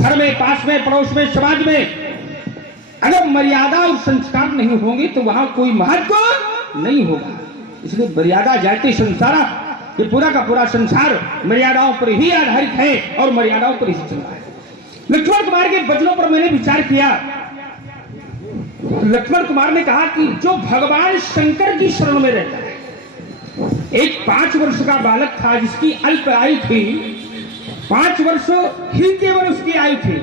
घर में, पास में, पड़ोस में, समाज में अगर मर्यादा और संस्कार नहीं होंगे तो वहां कोई महत्व नहीं होगा। इसलिए मर्यादा जाति संसार, ये पूरा का पूरा संसार मर्यादाओं पर ही आधारित है और मर्यादाओं पर ही चल रहा है। लक्ष्मण कुमार के वचनों पर मैंने विचार किया। लक्ष्मण कुमार ने कहा कि जो भगवान शंकर की शरण में रहता है, एक 5 वर्ष का बालक था जिसकी अल्प आयु थी, 5 वर्ष ही केवल उसकी आयु थी,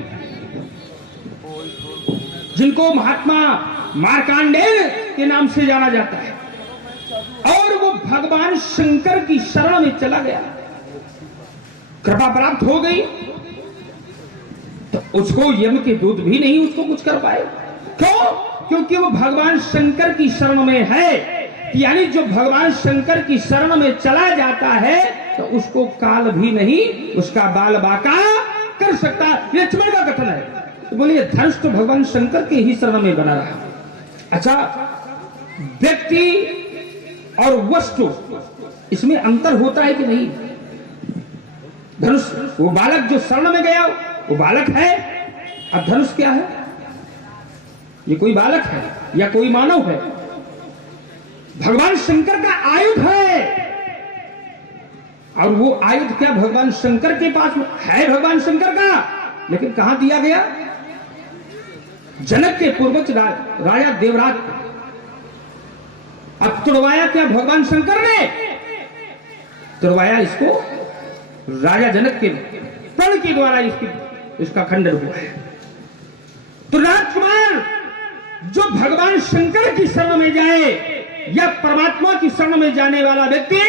जिनको महात्मा मार्कंडेय के नाम से जाना जाता है, और वो भगवान शंकर की शरण में चला गया, कृपा प्राप्त हो गई, तो उसको यम के दूत भी नहीं उसको कुछ कर पाए। क्यों? क्योंकि वो भगवान शंकर की शरण में है। यानी जो भगवान शंकर की शरण में चला जाता है तो उसको काल भी नहीं उसका बाल बाका कर सकता। लक्ष्मण का कथन है। तो बोलिए धनुष तो भगवान शंकर के ही शरण में बना रहा। अच्छा, व्यक्ति और वस्तु इसमें अंतर होता है कि नहीं? धनुष, वो बालक जो शरण में गया वो बालक है, अब धनुष क्या है? ये कोई बालक है या कोई मानव है? भगवान शंकर का आयुध है, और वो आयुध क्या भगवान शंकर के पास है? भगवान शंकर का, लेकिन कहां दिया गया? जनक के पूर्वज राजा देवराज। अब तुड़वाया क्या भगवान शंकर ने? तुड़वाया इसको राजा जनक के प्रण के द्वारा इसका खंडन हुआ है। तो राजकुमार जो भगवान शंकर की शरण में जाए या परमात्मा की शरण में जाने वाला व्यक्ति,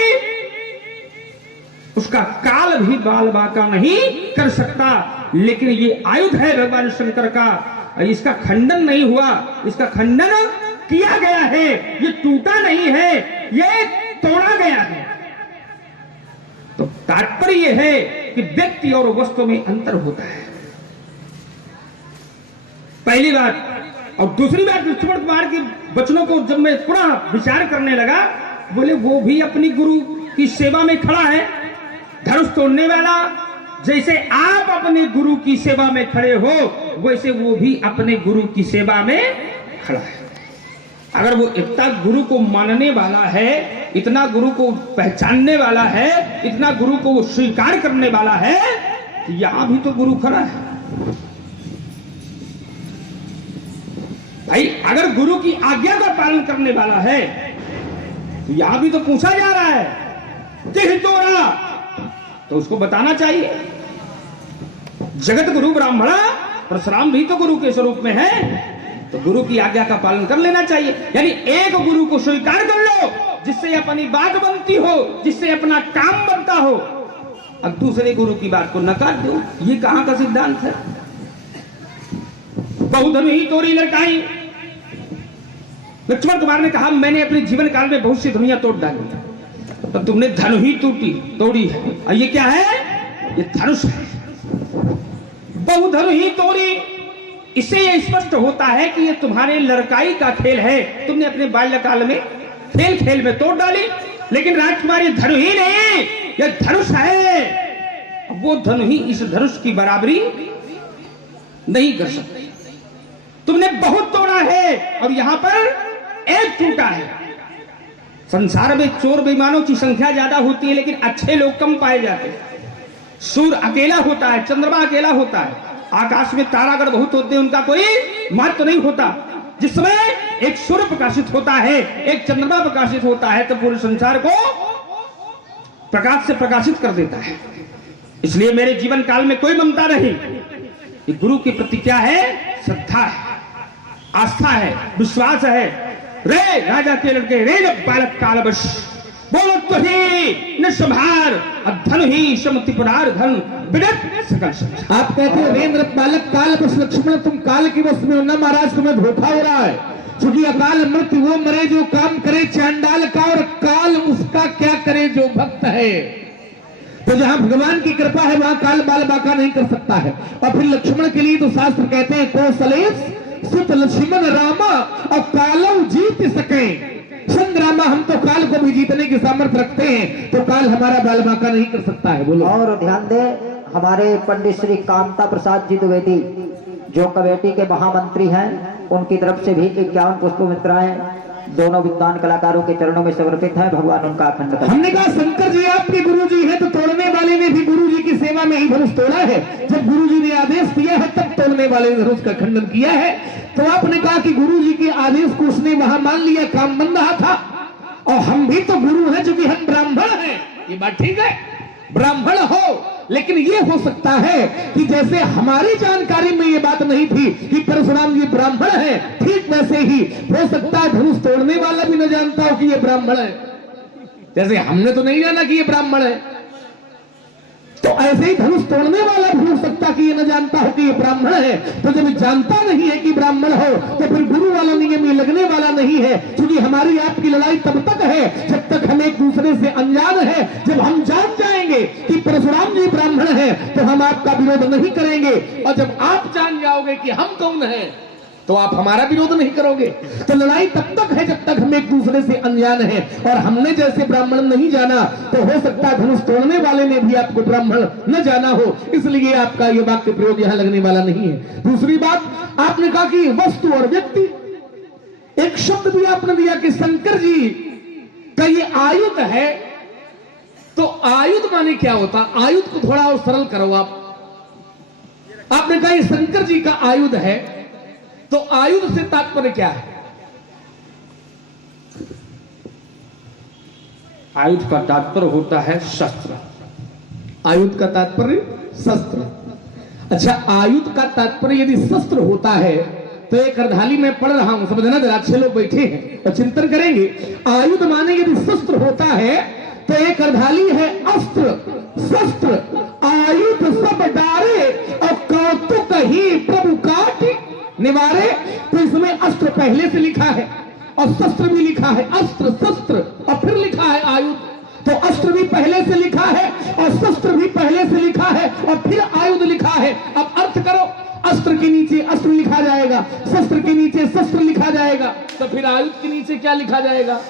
उसका काल भी बाल बाका नहीं कर सकता। लेकिन ये आयुध है भगवान शंकर का, इसका खंडन नहीं हुआ, इसका खंडन किया गया है, ये टूटा नहीं है, ये तोड़ा गया है। तो तात्पर्य यह है कि व्यक्ति और वस्तु में अंतर होता है, पहली बात। और दूसरी बात, लक्ष्मण कुमार के वचनों को जब मैं पुनः विचार करने लगा, बोले वो भी अपनी गुरु की सेवा में खड़ा है। धनुष तोड़ने वाला जैसे आप अपने गुरु की सेवा में खड़े हो, वैसे वो भी अपने गुरु की सेवा में खड़ा है। अगर वो इतना गुरु को मानने वाला है, इतना गुरु को पहचानने वाला है, इतना गुरु को वो स्वीकार करने वाला है, तो यहां भी तो गुरु खड़ा है भाई। अगर गुरु की आज्ञा का पालन करने वाला है तो यहां भी तो पूछा जा रहा है कि तोड़ा, तो उसको बताना चाहिए। जगत गुरु ब्राह्मणा, परशुराम भी तो गुरु के स्वरूप में है, तो गुरु की आज्ञा का पालन कर लेना चाहिए। यानी एक गुरु को स्वीकार कर लो जिससे अपनी बात बनती हो, जिससे अपना काम बनता हो, अब दूसरे गुरु की बात को नकार दो, ये कहां का सिद्धांत है? बहुधनु ही तोड़ी लड़काई। लक्ष्मण कुमार ने कहा मैंने अपने जीवन काल में बहुत सी धनुइयां तोड़ डाली, तो तुमने धनु ही तोड़ी है, और ये क्या है? ये धनुष है। बहुधनु ही तोड़ी, इससे ये स्पष्ट होता है कि ये तुम्हारे लड़काई का खेल है, तुमने अपने बाल्यकाल में खेल खेल में तोड़ डाली। लेकिन राजकुमार ये धनु ही नहीं, ये धनुष है। वो धनु ही इस धनुष की बराबरी नहीं कर सकती। तुमने बहुत तोड़ा है और यहां पर एक टूटा है। संसार में चोर बेईमानों की संख्या ज्यादा होती है, लेकिन अच्छे लोग कम पाए जाते हैं। सूर्य अकेला होता है, चंद्रमा अकेला होता है, आकाश में तारागण बहुत होते हैं, उनका कोई महत्व नहीं होता। जिस समय एक सूर्य प्रकाशित होता है, एक चंद्रमा प्रकाशित होता है, तो पूरे संसार को प्रकाश से प्रकाशित कर देता है। इसलिए मेरे जीवन काल में कोई ममता नहीं, गुरु के प्रति क्या है? श्रद्धा है, आस्था है, विश्वास है। रे राजा के लड़के, रे बालक काल बश, बोलो तो ही न संभार, धन ही समति पुरार धन विदत सकल संसार। आप कहते हैं रेंद्र बालक काल बश। लक्ष्मण तुम काल की वश में हो ना महाराज, तुम्हें धोखा हो रहा है। क्योंकि अकाल मृत्यु वो मरे जो काम करे चांडाल का, और काल उसका क्या करे जो भक्त है। तो जहां भगवान की कृपा है वहां काल बाल बाका नहीं कर सकता है। और फिर लक्ष्मण के लिए तो शास्त्र कहते हैं कौशलेश सुत लक्ष्मण रामा और कालव जीत सके। संग्रामा, हम तो काल को भी जीतने की सामर्थ्य रखते हैं, तो काल हमारा बाल बाका नहीं कर सकता है। बोलो। और ध्यान दे, हमारे पंडित श्री कामता प्रसाद जी द्विवेदी जो कमेटी के महामंत्री हैं, उनकी तरफ से भी 51 पुष्प मित्राएं दोनों विद्वान कलाकारों के चरणों में समर्पित है। भगवान उनका अखंड करें। हमने कहा शंकर जी आपके गुरु जी है, तो तोड़ने वाले ने भी गुरु जी की सेवा में ही धनुष तोड़ा है। जब गुरु जी ने आदेश दिया है तब तोड़ने वाले ने धनुष का खंडन किया है। तो आपने कहा कि गुरु जी के आदेश को उसने वहां मान लिया, काम बन रहा था। और हम भी तो गुरु हैं, क्योंकि हम ब्राह्मण हैं। ये बात ठीक है, ब्राह्मण हो, लेकिन ये हो सकता है कि जैसे हमारी जानकारी में ये बात नहीं थी कि परशुराम जी ब्राह्मण है, ठीक वैसे ही हो सकता है धनुष तोड़ने वाला भी न जानता हो कि ये ब्राह्मण है। जैसे हमने तो नहीं जाना कि ये ब्राह्मण है, तो ऐसे ही धनुष तोड़ने वाला भी हो सकता कि ये न जानता हो कि ये ब्राह्मण है। तो जब जानता नहीं है कि ब्राह्मण हो, तो फिर गुरु वाला नियम ये लगने वाला नहीं है। क्योंकि हमारी आपकी लड़ाई तब तक है जब तक हम एक दूसरे से अनजान है। जब हम जान जाएंगे कि परशुराम जी ब्राह्मण है, तो हम आपका विरोध नहीं करेंगे। और जब आप जान जाओगे कि हम कौन है, तो आप हमारा विरोध नहीं करोगे। तो लड़ाई तब तक है जब तक हम एक दूसरे से अनजान हैं। और हमने जैसे ब्राह्मण नहीं जाना, तो हो सकता है धनुष तोड़ने वाले ने भी आपको ब्राह्मण न जाना हो, इसलिए आपका ये वाक्य प्रयोग यहां लगने वाला नहीं है। दूसरी बात, आपने कहा कि वस्तु और व्यक्ति, एक शब्द भी आपने दिया कि शंकर जी का ये आयुध है। तो आयुध माने क्या होता? आयुध को थोड़ा और सरल करो आप। आपने कहा ये शंकर जी का आयुध है, तो आयुध से तात्पर्य क्या है? आयुध का तात्पर्य होता है शस्त्र। आयुध का तात्पर्य शस्त्र। अच्छा, आयुध का तात्पर्य यदि शस्त्र होता है, तो एक अर्धाली में पढ़ रहा हूं, समझना जरा, अच्छे लोग बैठे हैं और चिंतन करेंगे। आयुध माने यदि शस्त्र होता है, तो एक अर्धाली है अस्त्र, शस्त्र। आयुध सब डारे और कौतुक ही प्रभु काट निवारे। तो इसमें अस्त्र पहले से लिखा है और शस्त्र भी लिखा है। अस्त्र, शस्त्र और फिर लिखा है आयुध। तो अस्त्र भी पहले से लिखा है और शस्त्र भी पहले से लिखा है और फिर आयुध लिखा है। अब अर्थ करो, अस्त्र के नीचे अस्त्र लिखा जाएगा, शस्त्र के नीचे शस्त्र लिखा जाएगा, तो फिर आयुध के नीचे क्या लिखा जाएगा?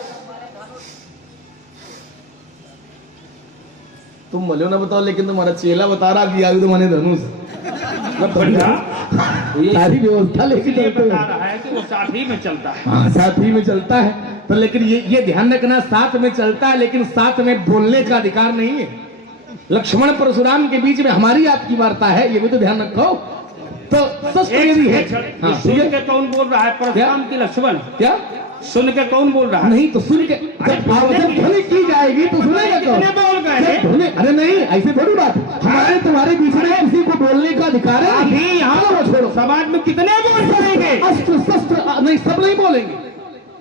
तुम बोलो ना बताओ, लेकिन तुम्हारा चेला बता रहा कि आयुध माने धनुष। बढ़िया, सारी व्यवस्था लेके इसलिए चलते बता हो। रहा है कि वो साथ ही में चलता है। हाँ, साथ ही में चलता है। तो लेकिन ये ध्यान रखना, साथ में चलता है, लेकिन साथ में बोलने का अधिकार नहीं है। लक्ष्मण परशुराम के बीच में हमारी आपकी वार्ता है, ये भी तो ध्यान रखो। तो शस्त्र यदि है, हाँ, सुन के कौन बोल रहा है? परशुराम की लक्ष्मण क्या सुन के कौन बोल रहा है? नहीं तो सुन के जब आवाज़ ध्वनि की जाएगी तो सुनेगा कौन? कितने बोल गए? अरे नहीं, ऐसे थोड़ी बात। हमारे तुम्हारे बीच में किसी को बोलने का अधिकार है? अभी यहाँ चलो वो छोड़ो। समाज में कितने बोल पड़ेंगे? अस्त्र शस्त्र नहीं, सब नहीं बोलेंगे।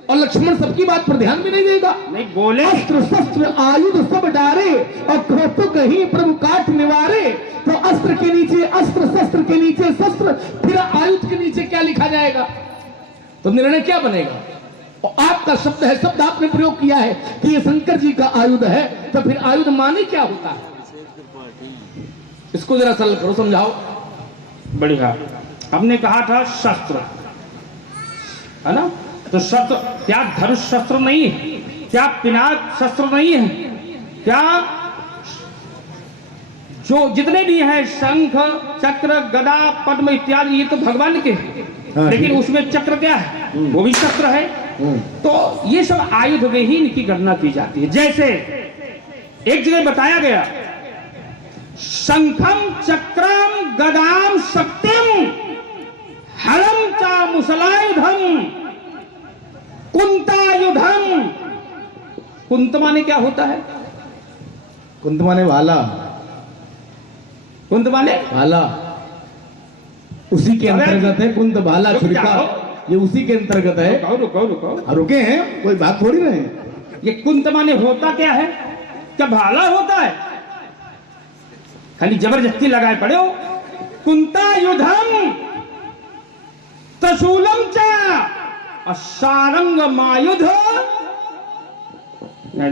और लक्ष्मण सबकी बात पर ध्यान भी नहीं देगा। नहीं बोले। अस्त्र शस्त्र आयुध सब डारे और कौतुक ही प्रभु काट निवारे। तो अस्त्र के नीचे अस्त्र, शस्त्र के नीचे शस्त्र, फिर आयुध के नीचे क्या लिखा जाएगा? तो निर्णय क्या बनेगा? और आपका शब्द है, शब्द आपने प्रयोग किया है कि ये शंकर जी का आयुध है, तो फिर आयुध माने क्या होता है? इसको जरा सरल करो, समझाओ। बढ़िया, हमने कहा था शस्त्र, है ना? तो शस्त्र क्या धनुष शस्त्र नहीं है? क्या पिनाक शस्त्र नहीं है? क्या जो जितने भी हैं शंख, चक्र, गदा, पद्म इत्यादि, ये तो भगवान के हैं। लेकिन उसमें चक्र क्या है? वो भी शस्त्र है। तो ये सब आयुध में ही इनकी गणना की जाती है। जैसे एक जगह बताया गया, शंखम चक्रम गदाम शक्तिम हरम चा मुसलायुधम कुंतायुधम। कुंत माने क्या होता है? कुंत माने भाला। कुंत माने भाला, उसी के अंतर्गत है कुंत भाला रुक छुरिका, जाओ। ये उसी के अंतर्गत है। रुको रुको रुको, रुके हैं, कोई बात थोड़ी रहे। ये कुंत माने होता क्या है? क्या भाला होता है? खाली जबरदस्ती लगाए पड़े हो। कुंतायुधम त्रिशूलम च सारंग मायुध।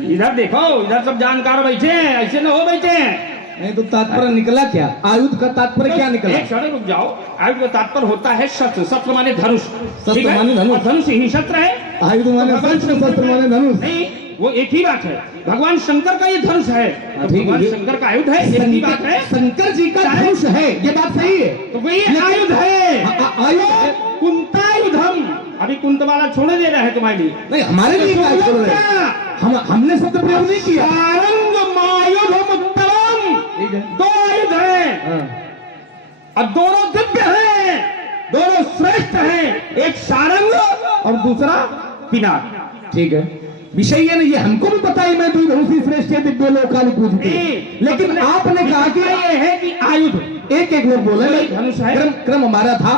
इधर देखो, इधर सब जानकार बैठे हैं, ऐसे न हो बैठे हैं। नहीं तो तात्पर्य निकला क्या? आयुध का तात्पर्य क्या निकला? एक क्षण रुक जाओ। आयुध का तात्पर्य होता है शस्त्र। शस्त्र माने धनुष। शस्त्र माने धनुष। धनुष ही शस्त्र है। आयुध माने शस्त्र, शस्त्र माने धनुष। नहीं, वो एक ही बात है। भगवान शंकर का ये धनुष है, तो ठीक है, भगवान ये- शंकर का आयुध है, एक ही बात है। शंकर जी का धनुष है, ये बात सही है। तो वही आयुध है, आयुध कुंतायुधम। अभी कुंत वाला छोड़े दे रहा है तुम्हारे लिए। नहीं, हमारे लिए क्या छोड़ रहे हैं? हमने शब्द प्रयोग नहीं किया। सारंगमायुधमुत्तमम। दो आयुध है, अब दोनों दिव्य हैं, दोनों श्रेष्ठ हैं। एक सारंग और दूसरा पिनाक। ठीक है, विषय ये नहीं है, हमको भी पता है मैं तो धनुषी श्रेष्ठ है, दिव्य लोकाल पूजते, लेकिन आपने कहा कि ये है कि आयुध एक एक लोग बोले वही धनुष है। क्रम हमारा था।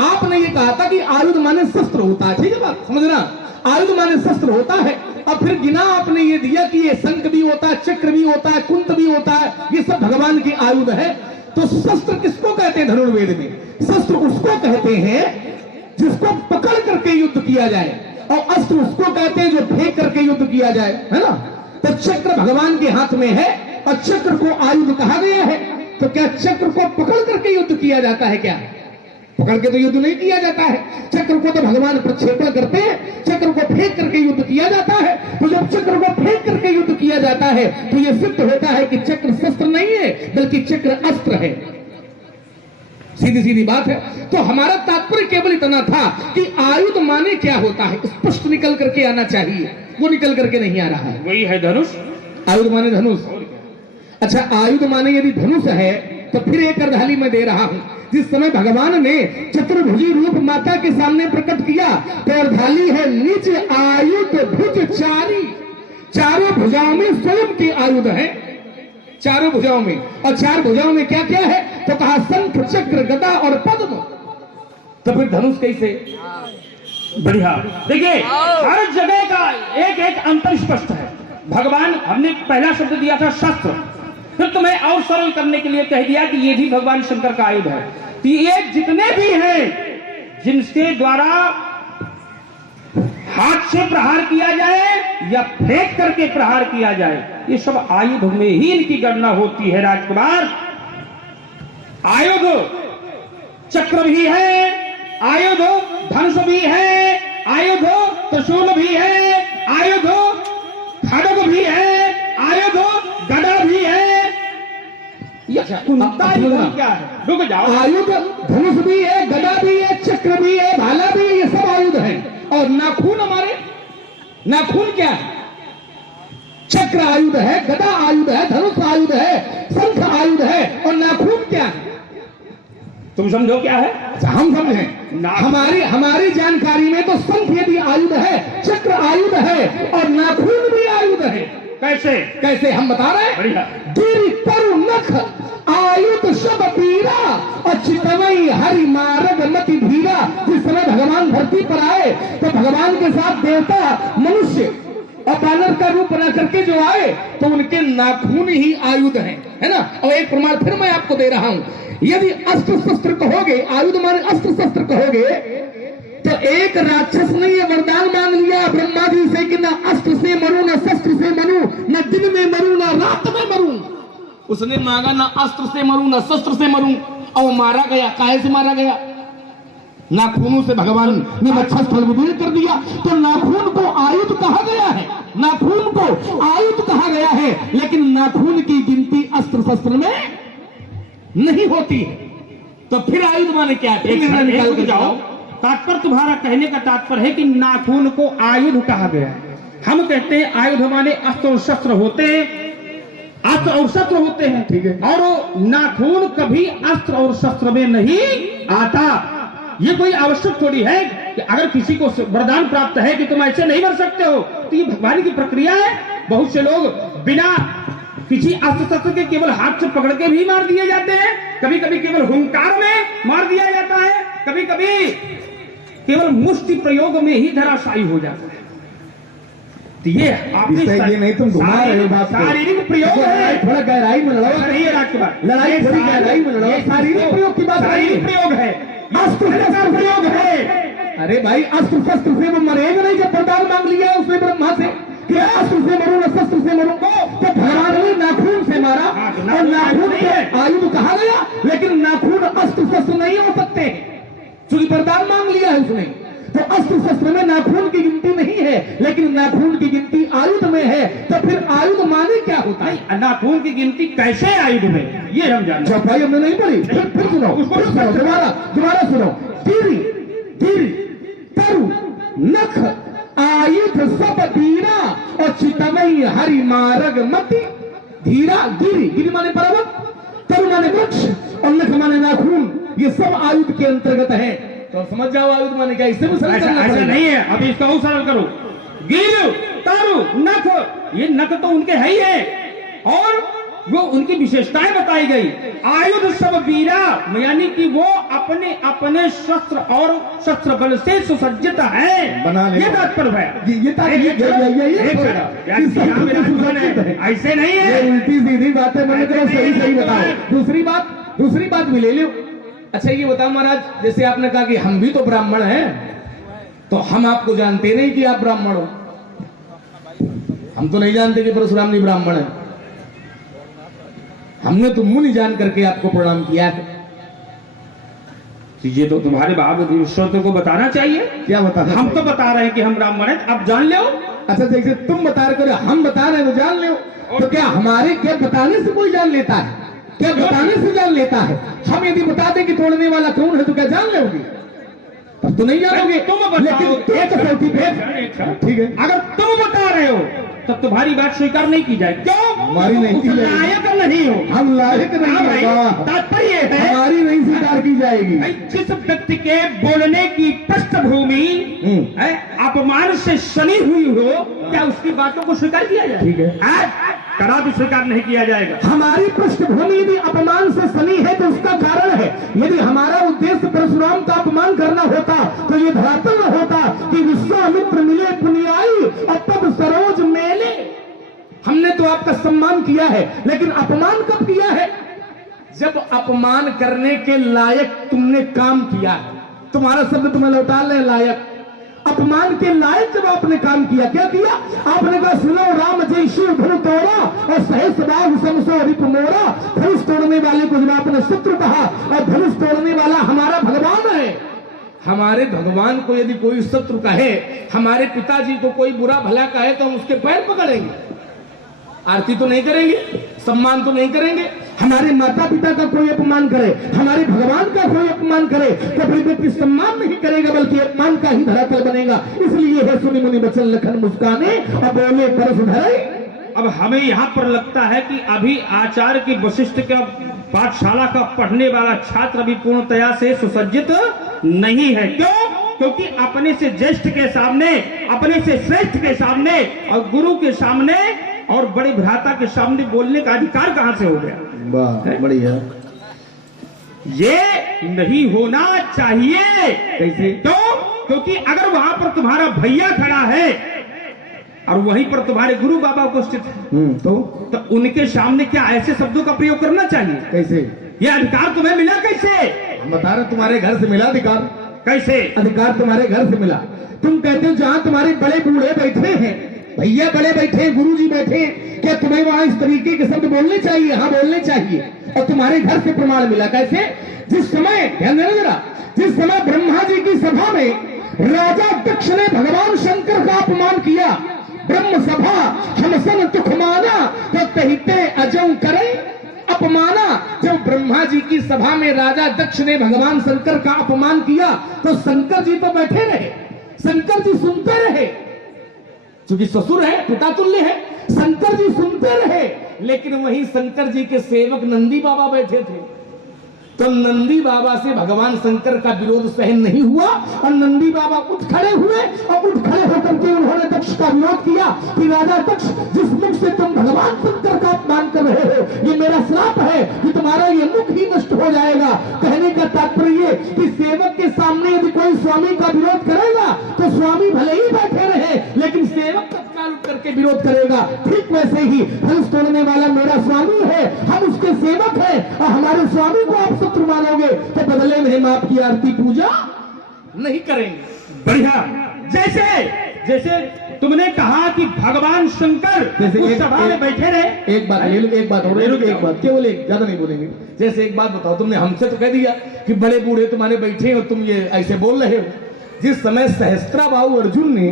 आपने ये कहा था कि आयुध माने शस्त्र होता है, ठीक है बात समझना, आयुध माने शस्त्र होता है। अब फिर गिना आपने ये दिया कि ये शंख भी होता है, चक्र भी होता है, कुंत भी होता है, ये सब भगवान की आयुध है। तो शस्त्र किसको कहते हैं धनुर्वेद में? शस्त्र उसको कहते हैं जिसको पकड़ करके युद्ध किया जाए, और अस्त्र उसको कहते हैं जो फेंक करके युद्ध किया जाए, है ना। तो चक्र भगवान के हाथ में है और चक्र को आयुध कहा गया है। तो क्या चक्र को पकड़ करके युद्ध किया जाता है? क्या पकड़ के तो युद्ध नहीं किया जाता है। चक्र को तो भगवान प्रक्षेपण करते हैं, चक्र को फेंक करके युद्ध किया जाता है। तो जब चक्र को फेंक करके युद्ध किया जाता है तो यह सिद्ध होता है कि चक्र शस्त्र नहीं है, बल्कि चक्र अस्त्र है। सीधी सीधी बात है। तो हमारा तात्पर्य केवल इतना था कि आयुध माने क्या होता है, स्पष्ट निकल करके आना चाहिए, वो निकल करके नहीं आ रहा है। वही है धनुष। आयुध माने धनुष। अच्छा, आयुध माने यदि धनुष है तो फिर एक अर्धाली में दे रहा हूं। जिस समय भगवान ने चतुर्भुजी रूप माता के सामने प्रकट किया तो अर्धाली है निज आयुध भुज चारी, चारों भुजाओं में स्वयं के आयुध है, चारों भुजाओं में। और चार भुजाओं में क्या क्या है? तो कहा शंख चक्र गदा और पद्म। तो फिर धनुष कैसे? बढ़िया। देखिए हर जगह का एक एक अंतर स्पष्ट है। भगवान, हमने पहला शब्द दिया था शस्त्र, फिर तुम्हें और सरल करने के लिए कह दिया कि ये भी भगवान शंकर का आयुध है। तो ये जितने भी हैं जिनके द्वारा हाथ से प्रहार किया जाए या फेंक करके प्रहार किया जाए, ये सब आयुध में ही इनकी गणना होती है राजकुमार। आयुध चक्र भी है, आयुध धनुष भी है, आयुध त्रिशूल भी है, आयुध खड्ग भी है, आयुध गदा भी है। कुंतायुध क्या है? रुक जाओ। आयुध धनुष भी है, गदा भी है, चक्र भी है, भाला भी है, ये सब आयुध है। और नाखून, हमारे नाखून क्या है? चक्र आयुध है, गदा आयुध है, धनुष आयुध है, शंख आयुध है, और नाखून क्या है? तुम समझो क्या है? अच्छा, हम समझें। हमारी जानकारी में तो शंख यदि आयुध है, चक्र आयुध है, और नाखून भी आयुध है। कैसे? कैसे हम बता रहे हैं। बढ़िया। गिरि तरु नख आयुध सब पीरा, और चितवई हरि मार्ग मति धीरा। जिस समय भगवान धरती पर आए तो भगवान के साथ देवता, मनुष्य और बानर का रूप बना करके जो आए तो उनके नाखून ही आयुध हैं, है ना। और एक प्रमाण फिर मैं आपको दे रहा हूं। यदि अस्त्र शस्त्र कहोगे, आयुध माने अस्त्र शस्त्र कहोगे, तो एक राक्षस ने ये वरदान मांग लिया ब्रह्मा जी से कि न अस्त्र से मरूं, न शस्त्र से मरूं, न दिन में मरूं, न रात में मरूं। उसने मांगा न अस्त्र से मरूं, न शस्त्र से मरूं, और मारा गया। काहे से मारा गया? नाखूनों से भगवान ने मच्छस्थल विदीर्ण कर दिया। तो नाखून को आयुध कहा गया है, नाखून को आयुध कहा गया है, लेकिन नाखून की गिनती अस्त्र शस्त्र में नहीं होती है। तो फिर आयुध माने क्या है? निकाल के जाओ। तात्पर्य तुम्हारा कहने का तात्पर्य है कि नाखून को आयुध कहा गया है। हम कहते हैं आयुध माने अस्त्र और शस्त्र होते हैं, अस्त्र और शस्त्र होते हैं, ठीक है। और नाखून कभी अस्त्र और शस्त्र में नहीं आता। ये कोई आवश्यक थोड़ी है कि अगर किसी को वरदान प्राप्त है कि तुम ऐसे नहीं मर सकते हो, तो ये भगवान की प्रक्रिया है। बहुत से लोग बिना किसी अस्त्र शस्त्र के केवल हाथ से पकड़ के भी मार दिए जाते हैं, कभी कभी केवल हुंकार में मार दिया जाता है, कभी कभी केवल मुष्टि प्रयोग में ही धराशायी हो जाता है। तो ये आपने ये नहीं, तुम घुमा रहे हो बात को। शारीरिक प्रयोग है, थोड़ा गहराई में लड़ाओ। नहीं है राजकुमार, लड़ाई थोड़ी गहराई में लड़ाओ। शारीरिक प्रयोग की बात, शारीरिक प्रयोग है, अस्त्र शस्त्र प्रयोग है। अरे भाई, अस्त्र शस्त्र से वो मरेगा नहीं। जब वरदान मांग लिया उसने ब्रह्मा से कि अस्त्र से मरूं, न शस्त्र से मरूं, तो भगवान ने नाखून से मारा, और नाखून को आयुध कहा गया। लेकिन नाखून अस्त्र शस्त्र नहीं हो सकते, क्योंकि वरदान मांग लिया है उसने। तो अस्त्र शस्त्र में नाखून की गिनती नहीं है, लेकिन नाखून की गिनती आयुध में है। तो फिर आयुध माने क्या होता है? नाखून की गिनती कैसे आयुध में, ये हम जानते हैं। चौपाई हमने नहीं पढ़ी। फिर सुनो, उसको दोबारा सुनो। तीरी तीरी तरु नख आयुध सब धीरा और चितमई हरि मार्ग मति। धीरा गिरी, गिरी माने पर्वत, तरु माने वृक्ष और नख माने नाखून, ये सब आयुध के अंतर्गत है। तो समझ जाओ आयुध माने क्या, इससे भी सरल करना ऐसा पड़ेगा। नहीं है, अभी इसका और सरल करो। गिर तारू नख, ये नख तो उनके है ही है और वो उनकी विशेषताएं बताई गई। आयुध सब वीरा, यानी कि वो अपने अपने शस्त्र और शस्त्र बल से सुसज्जित है, बना ले। ये तात्पर्य है। ऐसे नहीं ये है। उल्टी सीधी बातें मैंने तो सही बताओ। दूसरी बात भी ले लो। अच्छा ये बताओ महाराज, जैसे आपने कहा कि हम भी तो ब्राह्मण हैं, तो हम आपको जानते नहीं कि आप ब्राह्मण हो। हम तो नहीं जानते कि परशुराम जी ब्राह्मण है। हमने तो मुनि जान करके आपको प्रणाम किया है। ये तो तुम्हारे भाव विश्वत को बताना चाहिए। क्या बताना? हम तो बता रहे हैं कि हम ब्राह्मण हैं, अब जान लो। अच्छा जैसे तुम बता रहे हो, हम बता रहे हैं तो जान लो। तो क्या हमारे क्या बताने से कोई जान लेता है? क्या बताने से जान लेता है? हम यदि बता दें कि तोड़ने वाला कौन है तो क्या जान लोगे? तब तो नहीं जानोगे। तुम लेकिन बताओ। कसौटी पे ठीक है, अगर तुम बता रहे हो तब तुम्हारी बात स्वीकार नहीं की जाए। क्यों? हमारी नहीं की जाएगी। लायक नहीं हो, हम लायक नहीं हाँ भाई, होगा। तात्पर्य है हमारी नहीं स्वीकार की जाएगी। भाई, जिस व्यक्ति के बोलने की पृष्ठभूमि है, अपमान से सनी हुई हो, क्या उसकी बातों को स्वीकार किया जाए? ठीक है। कदापि स्वीकार नहीं किया जाएगा। हमारी पृष्ठभूमि यदि अपमान से सनी है तो उसका कारण है। यदि हमारा उद्देश्य परशुराम का अपमान करना होता तो ये धरातल न होता कि विश्वामित्र मिले पुण्याई और तब सरोज मेले। हमने तो आपका सम्मान किया है, लेकिन अपमान कब किया है? जब अपमान करने के लायक तुमने काम किया। तुम्हारा शब्द तुम्हें लौटा ले, लायक। अपमान के लायक जब आपने काम किया, क्या किया? आपने कहा सुनो राम जय शिव धनु तोड़ा और सहस बाघ समसो रिप मोरा। धनुष तोड़ने वाले को जब आपने शत्रु कहा और धनुष तोड़ने वाला हमारा भगवान है। हमारे भगवान को यदि कोई शत्रु कहे, हमारे पिताजी को कोई बुरा भला कहे तो हम उसके पैर पकड़ेंगे, आरती तो नहीं करेंगे, सम्मान तो नहीं करेंगे। हमारे माता पिता का कोई अपमान करे, हमारे भगवान का कोई अपमान करे तो फिर व्यक्ति सम्मान नहीं करेगा बल्कि अपमान का ही धरातल बनेगा। इसलिए है सुनि मुनि बचन लखन मुस्काने और बोले परस धरे। अब हमें यहाँ पर लगता है कि अभी आचार्य की वशिष्ठ का पाठशाला का पढ़ने वाला छात्र अभी पूर्णतया से सुसज्जित नहीं है। क्यों? क्योंकि अपने से ज्येष्ठ के सामने, अपने से श्रेष्ठ के सामने और गुरु के सामने और बड़े भ्राता के सामने बोलने का अधिकार कहां से हो गया? बढ़िया, ये नहीं होना चाहिए। कैसे? क्यों? क्योंकि अगर वहां पर तुम्हारा भैया खड़ा है और वहीं पर तुम्हारे गुरु बाबा उपस्थित है तो उनके सामने क्या ऐसे शब्दों का प्रयोग करना चाहिए? कैसे? ये अधिकार तुम्हें मिला कैसे? हम बता रहे तुम्हारे घर से मिला अधिकार। कैसे अधिकार तुम्हारे घर से मिला। तुम कहते हो जहां तुम्हारे बड़े बूढ़े बैठे हैं, भैया बड़े बैठे हैं, गुरुजी बैठे हैं, क्या तुम्हें वहां इस तरीके के शब्द बोलने चाहिए? हाँ बोलने चाहिए। और तुम्हारे घर से प्रमाण मिला। कैसे? जिस समय, ध्यान देना जरा, जिस समय ब्रह्मा जी की सभा में राजा दक्ष ने भगवान शंकर का अपमान किया, ब्रह्म सभा हमसन तुख माना तो कहते अजऊ करे अपमाना। जब ब्रह्मा जी की सभा में राजा दक्ष ने भगवान शंकर का अपमान किया तो शंकर जी तो बैठे रहे, शंकर जी सुनते रहे, क्योंकि ससुर है, पिता तुल्य है। शंकर जी सुनते रहे, लेकिन वहीं शंकर जी के सेवक नंदी बाबा बैठे थे। तो नंदी बाबा से भगवान शंकर का विरोध सहन नहीं हुआ और नंदी बाबा उठ खड़े हुए और उठ खड़े होकर के उन्होंने दक्ष का विरोध किया कि राजा दक्ष, जिस मुख से तुम भगवान शंकर का अपमान कर रहे हो, ये मेरा श्राप है कि तुम्हारा ये मुख ही नष्ट हो जाएगा। कहने का तात्पर्य कि सेवक के सामने यदि कोई स्वामी का विरोध करेगा तो स्वामी भले ही बैठे रहे, लेकिन सेवक तत्काल उठ करके विरोध करेगा। ठीक वैसे ही धनुष तोड़ने वाला मेरा स्वामी है, हम उसके सेवक हैं और हमारे स्वामी को आप शत्रु मानोगे तो बदले में हम आपकी आरती पूजा नहीं करेंगे। बढ़िया। जैसे जैसे तुमने कहा कि भगवान शंकर उस सभा में बैठे रहे। एक बात ले लो, एक बात और एक बात, केवल एक, ज्यादा नहीं बोलेंगे। जैसे एक बात बताओ, तुमने हमसे तो कह दिया कि बड़े बूढ़े तुम्हारे बैठे हो, तुम ये ऐसे बोल रहे हो, जिस समय सहस्त्राबाहु अर्जुन ने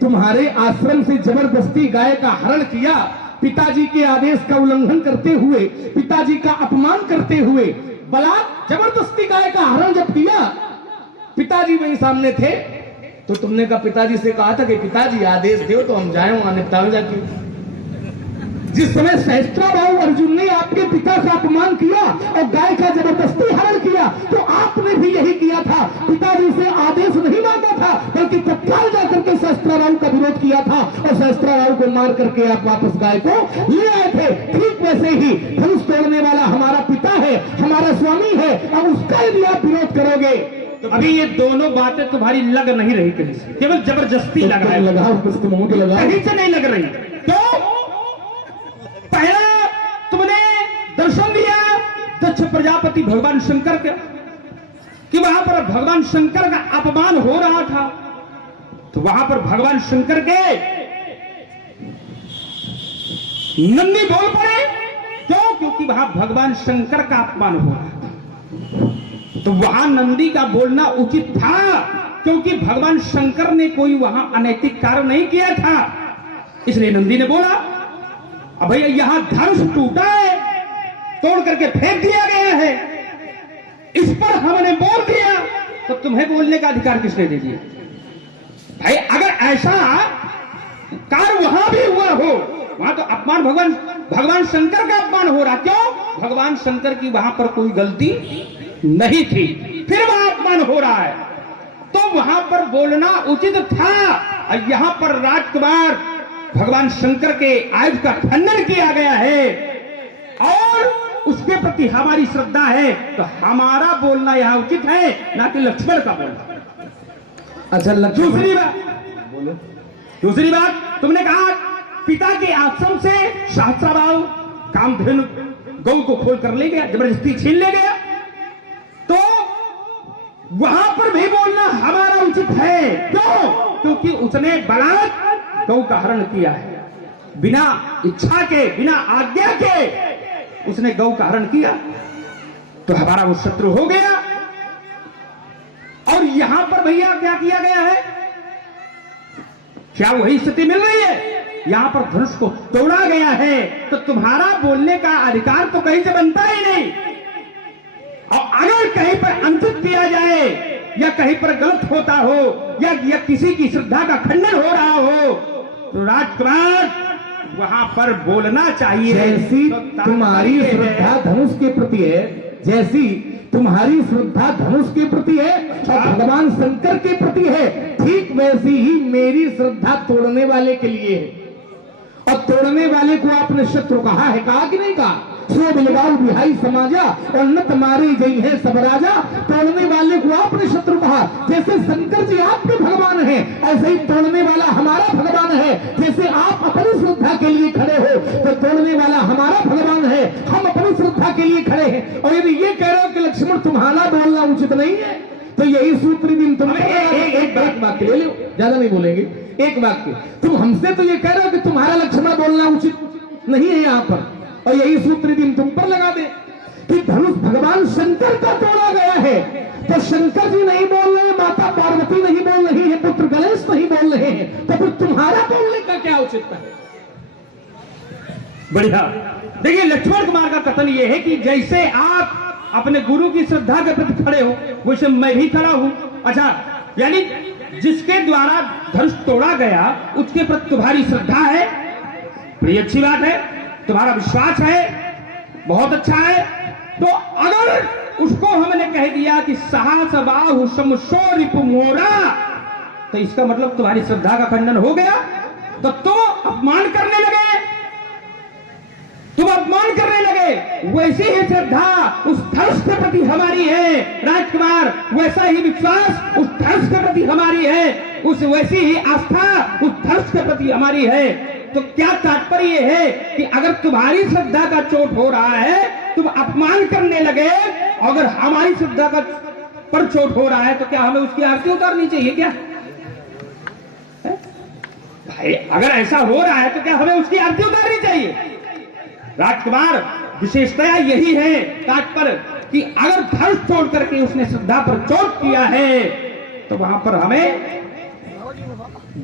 तुम्हारे आश्रम से जबरदस्ती गाय का हरण किया, पिताजी के आदेश का उल्लंघन करते हुए, पिताजी का अपमान करते हुए, बलात् जबरदस्ती गाय का हरण जब किया, पिताजी वही सामने थे, तो तुमने कहा पिताजी से कहा था कि पिताजी आदेश दो तो हम जाए वहां निपटाल जाके। जिस समय सहस्त्राबाहु अर्जुन ने आपके पिता का अपमान किया और गाय का जबरदस्ती हरण किया, तो आपने भी यही किया था। पिताजी से आदेश नहीं मांगा था, बल्कि तत्काल जाकर के सहस्त्राबाहु का विरोध किया था और सहस्त्राबाहु को मार करके आप वापस गाय को ले आए थे। ठीक वैसे ही धनुष तोड़ने वाला हमारा पिता है, हमारा स्वामी है, अब उसका यदि आप विरोध करोगे तो अभी ये दोनों बातें तुम्हारी लग नहीं रही कहीं से, केवल जबरदस्ती लग रहा है। लगाओ कहीं से नहीं लग रही। तो पहला तुमने दर्शन दिया दक्ष प्रजापति भगवान शंकर का, कि वहां पर भगवान शंकर का अपमान हो रहा था, तो वहां पर भगवान शंकर के नंदी बोल पड़े। क्यों? क्योंकि वहां भगवान शंकर का अपमान हो रहा था, तो वहां नंदी का बोलना उचित था, क्योंकि भगवान शंकर ने कोई वहां अनैतिक कार्य नहीं किया था, इसलिए नंदी ने बोला। अब भैया यहां धनुष टूटा है, तोड़ करके फेंक दिया गया है, इस पर हमने बोल दिया, तो तुम्हें बोलने का अधिकार किसने दे दिया? भाई अगर ऐसा कार्य वहां भी हुआ हो, वहां तो अपमान भगवान शंकर का अपमान हो रहा। क्यों? भगवान शंकर की वहां पर कोई गलती नहीं थी, फिर वहां अपमान हो रहा है, तो वहां पर बोलना उचित था। और यहां पर राजकुमार भगवान शंकर के आयुध का खंडन किया गया है और उसके प्रति हमारी श्रद्धा है, तो हमारा बोलना यहां उचित है, ना कि लक्ष्मण का बोलना। अच्छा, दूसरी बात तुमने कहा पिता के आश्रम से सहस्त्राबाहु कामधेनु गौ को खोल कर ले गया, जबरदस्ती छीन ले गया, तो वहां पर भी बोलना हमारा उचित है। क्यों? क्योंकि उसने बलात् गौ का हरण किया है, बिना इच्छा के, बिना आज्ञा के उसने गौ का हरण किया, तो हमारा वो शत्रु हो गया। और यहां पर भैया क्या किया गया है? क्या वही स्थिति मिल रही है? यहां पर धनुष को तोड़ा गया है, तो तुम्हारा बोलने का अधिकार तो कहीं से बनता ही नहीं। और अगर कहीं पर अनुचित किया जाए या कहीं पर गलत होता हो या किसी की श्रद्धा का खंडन हो रहा हो, तो राजकुमार वहां पर बोलना चाहिए। जैसी तो तुम्हारी श्रद्धा धनुष के प्रति है, जैसी तुम्हारी श्रद्धा धनुष के प्रति है और भगवान शंकर के प्रति है, ठीक वैसी ही मेरी श्रद्धा तोड़ने वाले के लिए है। और तोड़ने वाले को आपने शत्रु कहा है, कहा कि नहीं कहा? सो बिलगाल बिहाई समाजा और न तुम्हारी जई है सब राजा। तोड़ने वाले को आपने शत्रु कहा। जैसे शंकर जी आपके भगवान हैं, ऐसे ही तोड़ने वाला हमारा भगवान है। जैसे आप अपनी श्रद्धा के लिए खड़े हो, तो तोड़ने वाला हमारा भगवान है, हम अपनी श्रद्धा के लिए खड़े हैं। और यदि ये कह रहे हो कि लक्ष्मण तुम्हारा बोलना उचित नहीं है, तो यही सूत्र भी तुम एक वाक्य ले लो, ज्यादा नहीं बोलेंगे, एक वाक्य। तुम हमसे तो ये कह रहे हो कि तुम्हारा लक्ष्मण बोलना उचित नहीं है यहाँ पर, और यही सूत्र दिन तुम पर लगा दे कि धनुष भगवान शंकर का तोड़ा गया है, तो शंकर जी नहीं बोल रहे, माता पार्वती नहीं बोल रही है, पुत्र गणेश नहीं बोल रहे हैं, तो फिर तुम्हारा बोलने का क्या औचित्य है? बढ़िया। देखिए लक्ष्मण कुमार का कथन यह है कि जैसे आप अपने गुरु की श्रद्धा के प्रति खड़े हो, वैसे मैं भी खड़ा हूं। अच्छा, यानी जिसके द्वारा धनुष तोड़ा गया उसके प्रति तुम्हारी श्रद्धा है, बड़ी अच्छी बात है, तुम्हारा विश्वास है, बहुत अच्छा है। तो अगर उसको हमने कह दिया कि सहस बाहु समशो रिपु मोरा, तो इसका मतलब तुम्हारी श्रद्धा का खंडन हो गया। तो तुम अपमान करने लगे, तुम अपमान करने लगे। वैसी ही श्रद्धा उस धनुष के प्रति हमारी है राजकुमार, वैसा ही विश्वास उस धनुष के प्रति हमारी है, उस वैसी ही आस्था उस धनुष के प्रति हमारी है। तो क्या तात्पर्य है कि अगर तुम्हारी श्रद्धा का चोट हो रहा है, तुम अपमान करने लगे, अगर हमारी श्रद्धा का पर चोट हो रहा है, तो क्या हमें उसकी आरती उतारनी चाहिए क्या? भाई अगर ऐसा हो रहा है तो क्या हमें उसकी आरती उतारनी चाहिए? राजकुमार विशेषतया यही है तात्पर्य कि अगर धनुष तोड़ करके उसने श्रद्धा पर चोट किया है, तो वहां पर हमें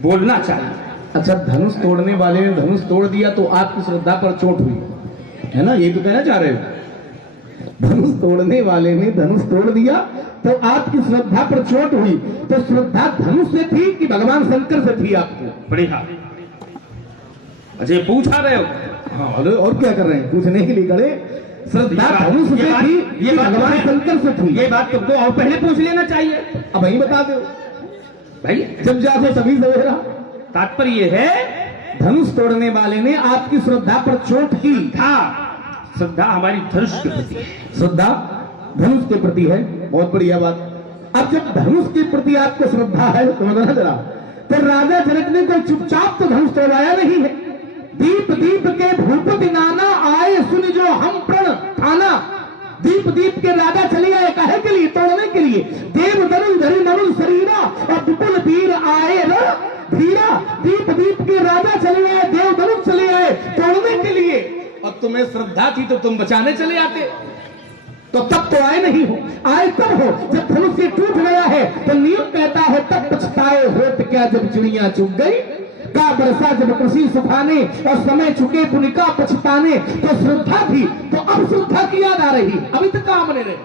बोलना चाहिए। अच्छा, धनुष तोड़ने वाले ने धनुष तोड़ दिया तो आपकी श्रद्धा पर चोट हुई, है ना? ये तो कहना चाह रहे हो। धनुष तोड़ने वाले ने धनुष तोड़ दिया तो आपकी श्रद्धा पर चोट हुई, तो श्रद्धा धनुष से थी कि भगवान शंकर से थी आपको? बढ़िया। अच्छा, पूछा रहे हो? हाँ, और क्या कर रहे हैं, पूछने के लिए खड़े। श्रद्धा धनुष से थी, ये भगवान शंकर से थी। ये बात तुमको और पहले पूछ लेना चाहिए। अब वही बता दो भाई, जब जाते सभी सवेरा। तात्पर्य है धनुष तोड़ने वाले ने आपकी श्रद्धा पर चोट की। श्रद्धा हमारी धनुष के प्रति है। श्रद्धा धनुष के प्रति है, बहुत बढ़िया बात। अब जब धनुष के प्रति आपको श्रद्धा है, समझना जरा, तो राजा जनक ने कोई चुपचाप तो धनुष तोड़वाया नहीं है। दीप दीप के भूपति नाना आए सुन जो हम प्रण थाना। दीप दीप के राजा चले आए, काहे के लिए? तोड़ने के लिए। देव धनुष धरि मनुष शरीरा और विपुल वीर आए र धीरा। दीप दीप के राजा चले आए, देव धनुष चले आए तोड़ने के लिए। और तुम्हें श्रद्धा थी तो तुम बचाने चले आते, तो तब तो आए नहीं हो। आए तब हो जब धनुष से टूट गया है। तो नियम कहता है तब पछताए होत क्या जब चिड़िया चुग गई। का बरसा जब कृषि सुखाने और समय चुके पुनिका पछताने। तो श्रद्धा थी तो अब श्रद्धा की याद आ रही, अभी तक काम नहीं रहे।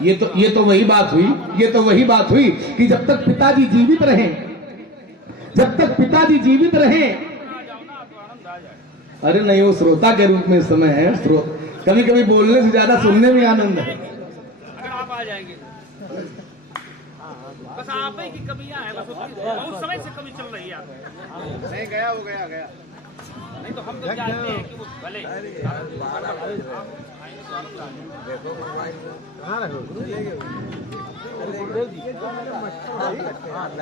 ये तो वही बात हुई, ये तो वही बात हुई कि जब तक पिताजी जीवित रहे, जब तक पिताजी जीवित रहे। अरे नहीं, वो श्रोता के रूप में समय है। कभी कभी बोलने से ज्यादा सुनने में आनंद है। अगर आप आ जाएंगे बस आप ही की कमियां है, बस बहुत समय से कमी चल रही है। नहीं गया वो गया नहीं तो हम तो जानते हैं कि वो भले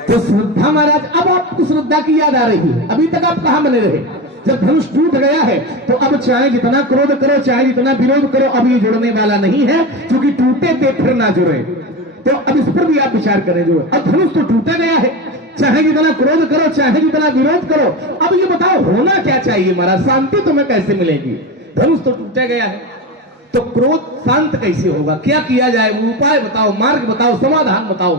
तो श्रद्धा महाराज, अब आपको श्रद्धा की याद आ रही है। अभी तक आप कहां बने रहे? जब धनुष टूट गया है तो अब चाहे जितना क्रोध करो, चाहे जितना विरोध करो, अब ये जुड़ने वाला नहीं है, क्योंकि टूटे थे फिर ना जुड़े। तो अब इस पर भी आप विचार करें। जो अब धनुष तो टूटा गया है, चाहे जितना क्रोध करो, चाहे जितना विरोध करो। अब ये बताओ होना क्या चाहिए महाराज? शांति तुम्हें कैसे मिलेगी? धनुष तो टूटा गया है, तो क्रोध शांत कैसे होगा? क्या किया जाए? उपाय बताओ, मार्ग बताओ, समाधान बताओ।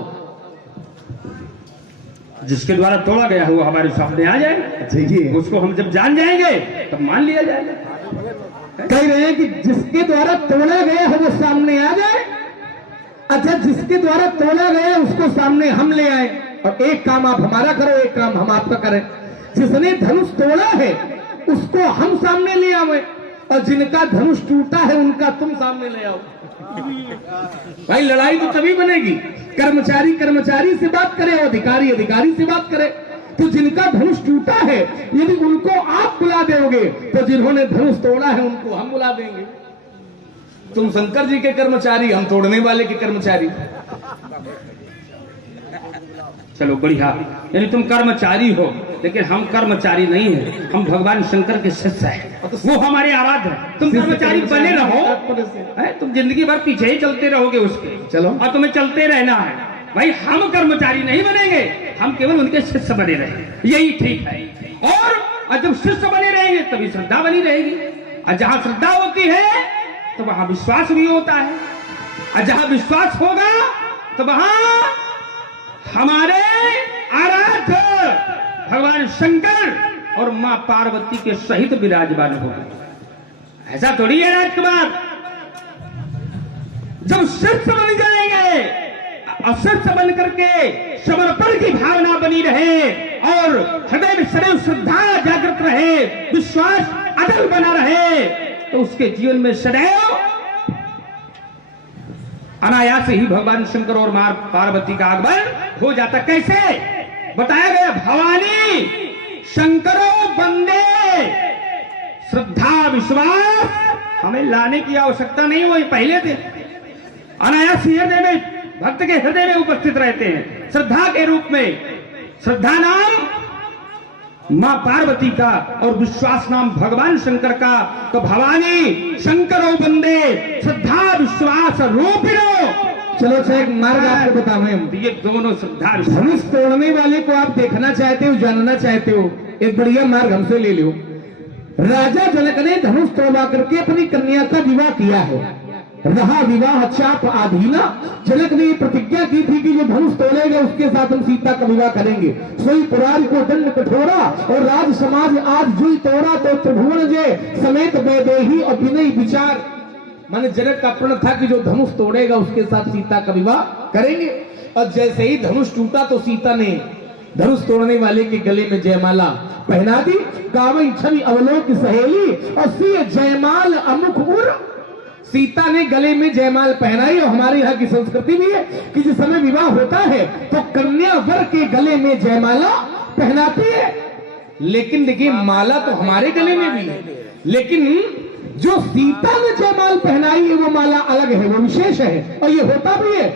जिसके द्वारा तोड़ा गया वो हमारे सामने आ जाए, उसको हम जब जान जाएंगे तब मान लिया जाएगा। कह रहे हैं कि जिसके द्वारा तोड़ा गया है वो सामने आ जाए। अच्छा, जिसके द्वारा तोड़ा गया है उसको सामने हम ले आए, और एक काम आप हमारा करो, एक काम हम आपका करें। जिसने धनुष तोड़ा है उसको हम सामने ले आवे, और जिनका धनुष टूटा है उनका तुम सामने ले आओ। भाई, लड़ाई तो तभी बनेगी, कर्मचारी कर्मचारी से बात करे, अधिकारी अधिकारी से बात करे। तो जिनका धनुष टूटा है यदि उनको आप बुला दोगे, तो जिन्होंने धनुष तोड़ा है उनको हम बुला देंगे। तुम शंकर जी के कर्मचारी, हम तोड़ने वाले के कर्मचारी। चलो बढ़िया, यानी तुम कर्मचारी हो, लेकिन हम कर्मचारी नहीं है, हम भगवान शंकर के शिष्य हैं। वो हमारे आराध्य है। तुम कर्मचारी बने रहो, तुम जिंदगी भर पीछे ही चलते रहोगे उसके, चलो, और तुम्हें चलते रहना है। भाई, हम कर्मचारी नहीं बनेंगे, हम केवल उनके शिष्य बने रहेंगे, यही ठीक है। और जब शिष्य बने रहेंगे तभी श्रद्धा बनी रहेगी, और जहां श्रद्धा होती है तो वहां विश्वास भी होता है, और जहां विश्वास होगा तो वहां हमारे आराध्य भगवान शंकर और मां पार्वती के सहित विराजमान होगा। ऐसा थोड़ी है राजकुमार। जब शिष्य बन जाएंगे, और शिष्य बन करके समर्पण की भावना बनी रहे, और हृदय में सदैव श्रद्धा जागृत रहे, विश्वास अटल बना रहे, तो उसके जीवन में सदैव अनायास ही भगवान शंकर और मां पार्वती का आगमन हो जाता। कैसे बताया गया? भवानी शंकरो बंदे, श्रद्धा विश्वास हमें लाने की आवश्यकता नहीं, वो पहले थे। अनायास हृदय में, भक्त के हृदय में उपस्थित रहते हैं श्रद्धा के रूप में। श्रद्धा नाम मां पार्वती का और विश्वास नाम भगवान शंकर का। तो भवानी शंकरो बंदे श्रद्धा विश्वास रूपिणो। चलो अच्छा, एक मार्ग आपको बताऊं। ये दोनों श्रद्धा धनुष तोड़ने वाले को आप देखना चाहते हो, जानना चाहते हो, एक बढ़िया मार्ग हमसे ले लो। राजा जनक ने धनुष तोड़वा करके अपनी कन्या का विवाह किया है। रहा विवाह चाप आधीना। जनक ने प्रतिज्ञा की थी कि जो धनुष तोड़ेगा उसके साथ हम सीता का विवाह करेंगे। सोई पुराण को दंड कठोरा और राज समाज आज जुई तोड़ा, तो त्रिभुवन जय समेत वैदेही और विनय विचार। माने जनक का प्रण था कि जो धनुष तोड़ेगा उसके साथ सीता का विवाह करेंगे। और जैसे ही धनुष टूटा तो सीता ने धनुष तोड़ने वाले के गले में जयमाला पहना दी। कावई छवि अवलोक सहेली और सिय जयमाल अमुख उर। सीता ने गले में जयमाल पहनाई। और हमारे यहाँ की संस्कृति भी है कि जिस समय विवाह होता है तो कन्या वर के गले में जयमाला पहनाती है। लेकिन देखिए, माला तो हमारे गले में भी है, लेकिन जो सीता ने जयमाल पहनाई है वो माला अलग है, वो विशेष है। और ये होता भी है,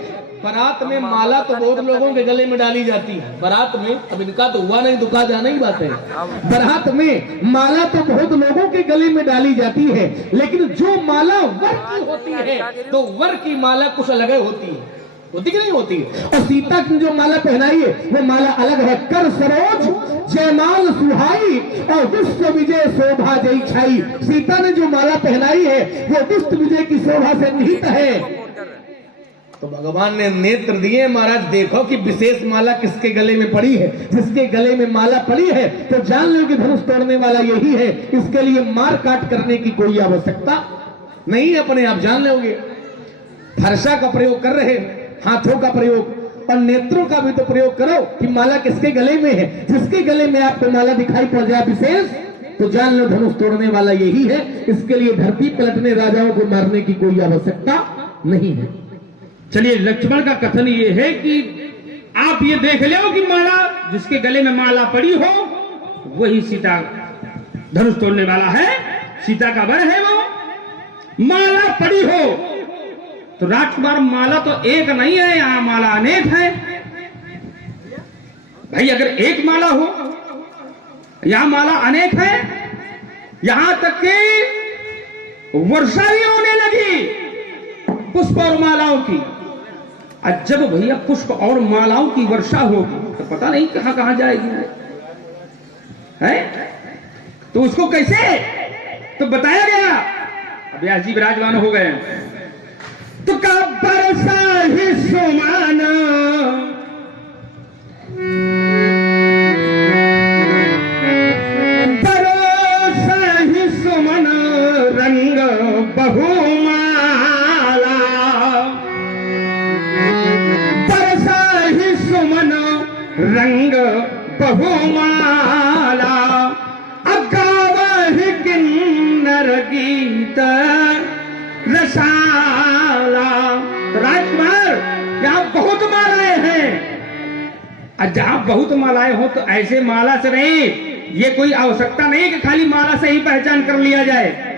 बारात में माला तो बहुत लोगों के गले में डाली जाती है। बारात में, अब इनका तो हुआ नहीं, दुखा जाना ही बात है। बारात में माला तो बहुत लोगों के गले में डाली जाती है, लेकिन जो माला वर की होती है तो वर की माला कुछ अलग होती है। होती कि नहीं होती? और सीता की जो माला पहनाई है वो माला अलग है। कर सरोज जयमाल सुहाई और विश्व विजय शोभा जय छाई। सीता ने जो माला पहनाई है वो विश्व विजय की शोभा से निहित है। तो भगवान ने नेत्र दिए, महाराज देखो कि विशेष माला किसके गले में पड़ी है। जिसके गले में माला पड़ी है तो जान लो कि धनुष तोड़ने वाला यही है। इसके लिए मार काट करने की कोई आवश्यकता नहीं, अपने आप जान लोगे। फरसा का प्रयोग कर रहे, हाथों का प्रयोग और नेत्रों का भी तो प्रयोग करो कि माला किसके गले में है। जिसके गले में आपको माला दिखाई पड़ जाए विशेष, तो जान लो धनुष तोड़ने वाला यही है। इसके लिए धरती पलटने, राजाओं को मारने की कोई आवश्यकता नहीं है। चलिए, लक्ष्मण का कथन ये है कि आप ये देख लो कि माला, जिसके गले में माला पड़ी हो वही सीता धनुष तोड़ने वाला है, सीता का वर है वो। माला पड़ी हो तो राजकुमार, माला तो एक नहीं है, यहां माला अनेक है भाई। अगर एक माला हो, यहां माला अनेक है, यहां तक कि वर्षा भी होने लगी पुष्प और मालाओं की। आज जब भैया पुष्प और मालाओं की वर्षा होगी तो पता नहीं कहां कहां जाएगी है, तो उसको कैसे तो बताया गया। अब व्यास जी विराजमान हो गए, तो का बरसा ही सुमान बरसा ही सुमन रंग बहुमाला, बरसा ही सुमन रंग बहुमाला, अगावहि किन्नर गीत रसाला। राजकुमार, यहाँ बहुत मालाएं हैं, और जहां बहुत मालाएं हो तो ऐसे माला से नहीं, ये कोई आवश्यकता नहीं कि खाली माला से ही पहचान कर लिया जाए।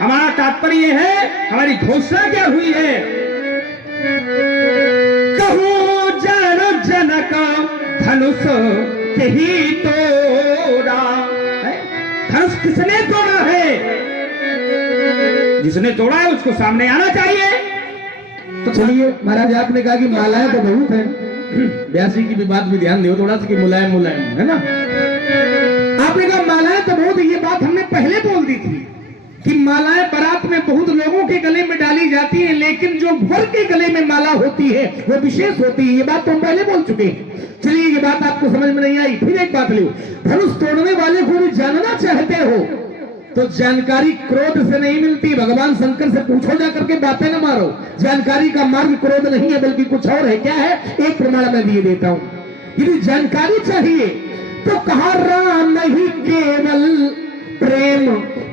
हमारा तात्पर्य है, हमारी घोषणा क्या हुई है, कहूं जानो जनक धनुष यही तोड़ा। धनुष किसने तोड़ा है? जिसने तोड़ा है उसको सामने आना चाहिए। तो चलिए महाराज, आपने कहा कि मालाएं तो बहुत है, व्यास जी की भी बात भी ध्यान दो थोड़ा सा कि मुलायम मुलायम है ना। आपने कहा मालाएं तो बहुत, ये बात हमने पहले बोल दी थी कि मालाएं बारात में बहुत लोगों के गले में डाली जाती है, लेकिन जो वर के गले में माला होती है वो विशेष होती है। ये बात तो हम पहले बोल चुके हैं। चलिए, ये बात आपको समझ में नहीं आई, फिर एक बात लो। धनुष तोड़ने वाले को भी जानना चाहते हो तो जानकारी क्रोध से नहीं मिलती। भगवान शंकर से पूछो जा करके, बातें न मारो। जानकारी का मार्ग क्रोध नहीं है, बल्कि कुछ और है। क्या है? एक प्रमाण मैं दिए देता हूं। यदि जानकारी चाहिए तो कहा राम ही केवल प्रेम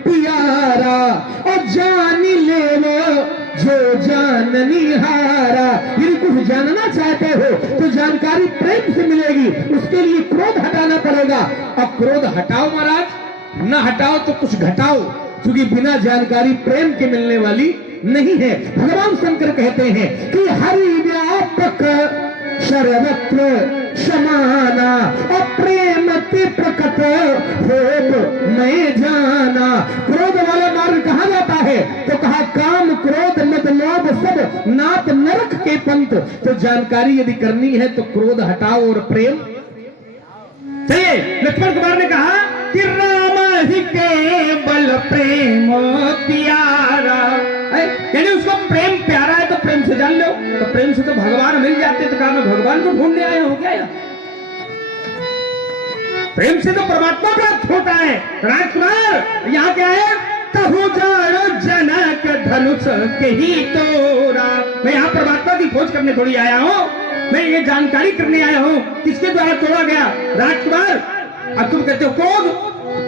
प्यारा, और जान ले वो जो जाननी हारा। यदि कुछ जानना चाहते हो तो जानकारी प्रेम से मिलेगी, उसके लिए क्रोध हटाना पड़ेगा। और क्रोध हटाओ महाराज, न हटाओ तो कुछ घटाओ, क्योंकि बिना जानकारी प्रेम के मिलने वाली नहीं है। भगवान शंकर कहते हैं कि हरि व्यापक सर्वत्र समाना, और प्रेम ते प्रकट होत मैं जाना। क्रोध वाला मार्ग कहा जाता है? तो कहा काम क्रोध मद लोभ सब नाथ नरक के पंथ। तो जानकारी यदि करनी है तो क्रोध हटाओ और प्रेम। चलिए, लक्ष्मण कुमार ने कहा कि राम ही केवल प्रेम प्यारा। कहते उसको प्रेम प्यारा है तो प्रेम से जान लो, तो प्रेम से तो भगवान मिल जाते, तो कहा मैं भगवान को ढूंढने आया हूं क्या? प्रेम से तो परमात्मा प्राप्त होता है। राजकुमार यहाँ क्या है? कहूँ जानो जनक धनुष के ही तोरा। मैं यहाँ परमात्मा की खोज करने थोड़ी आया हूँ, मैं ये जानकारी करने आया हूँ किसके द्वारा तोड़ा गया। राजकुमार अब तुम कहते हो क्रोध,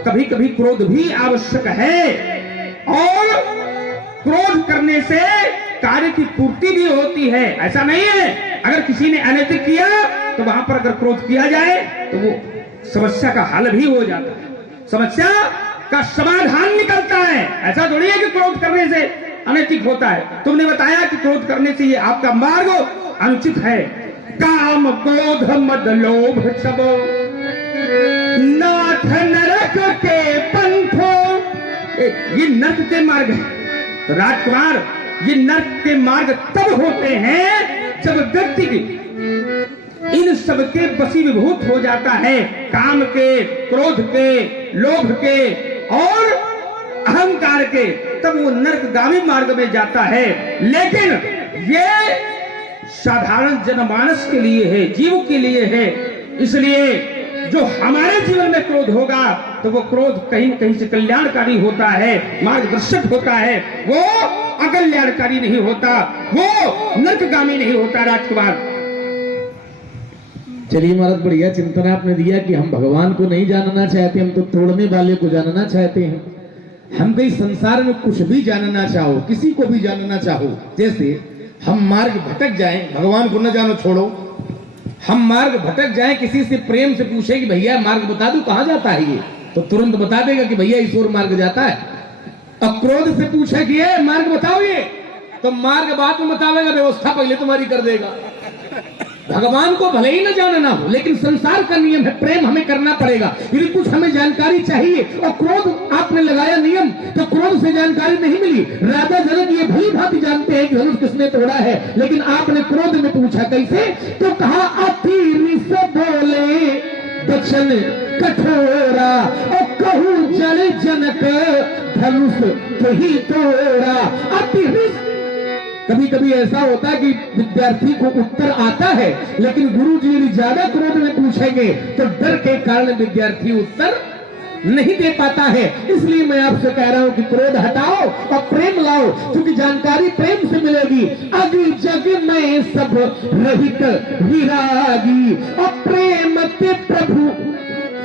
कभी कभी क्रोध भी आवश्यक है और क्रोध करने से कार्य की पूर्ति भी होती है, ऐसा नहीं है। अगर किसी ने अनैतिक किया तो वहां पर अगर क्रोध किया जाए तो वो समस्या का हल भी हो जाता है, समस्या का समाधान निकलता है। ऐसा थोड़ी है कि क्रोध करने से अनैतिक होता है। तुमने बताया कि क्रोध करने से ये आपका मार्ग अनुचित है। काम क्रोध मद लोभ सब नाथ नरक के पंथो, ये नरक के मार्ग है। राजकुमार ये नरक के मार्ग तब होते हैं जब व्यक्ति की इन सब के वशीभूत हो जाता है, काम के, क्रोध के, लोभ के और अहंकार के, तब वो नरकगामी मार्ग में जाता है। लेकिन ये साधारण जनमानस के लिए है, जीव के लिए है। इसलिए जो हमारे जीवन में क्रोध होगा तो वो क्रोध कहीं न कहीं से कल्याणकारी होता है, मार्गदर्शक होता है, वो अकल्याणकारी नहीं होता, वो नरकगामी नहीं होता। राजकुमार चलिए महाराज, बढ़िया चिंतन आपने दिया कि हम भगवान को नहीं जानना चाहते, हम तो तोड़ने वाले को जानना चाहते हैं। हम कहीं संसार में कुछ भी जानना चाहो, किसी को भी जानना चाहो, जैसे हम मार्ग भटक जाएं, भगवान को न जानो छोड़ो, हम मार्ग भटक जाएं, किसी से प्रेम से पूछे कि भैया मार्ग बता दो कहां जाता है ये, तो तुरंत बता देगा कि भैया इस ओर मार्ग जाता है। और क्रोध से पूछे कि ये मार्ग बताओ, ये तो मार्ग बाद में बतावेगा, व्यवस्था पहले तुम्हारी कर देगा। भगवान को भले ही न जानना हो, लेकिन संसार का नियम है, प्रेम हमें करना पड़ेगा। यदि कुछ हमें जानकारी चाहिए और क्रोध आपने लगाया नियम, तो क्रोध से जानकारी नहीं मिली। राजा जनक ये भली भांति जानते हैं कि धनुष किसने तोड़ा है, लेकिन आपने क्रोध में पूछा कैसे, तो कहा अति रिस बोले बचन कठोरा और कहूँ जल जनक धनुष के ही तोड़ा। अति रिस, कभी कभी ऐसा होता है कि विद्यार्थी को उत्तर आता है, लेकिन गुरु जी यदि ज्यादा क्रोध में पूछेंगे तो डर के कारण विद्यार्थी उत्तर नहीं दे पाता है। इसलिए मैं आपसे कह रहा हूं कि क्रोध हटाओ और प्रेम लाओ, क्योंकि जानकारी प्रेम से मिलेगी। अभी जग में सब रहित विरागी और प्रेम ते प्रभु।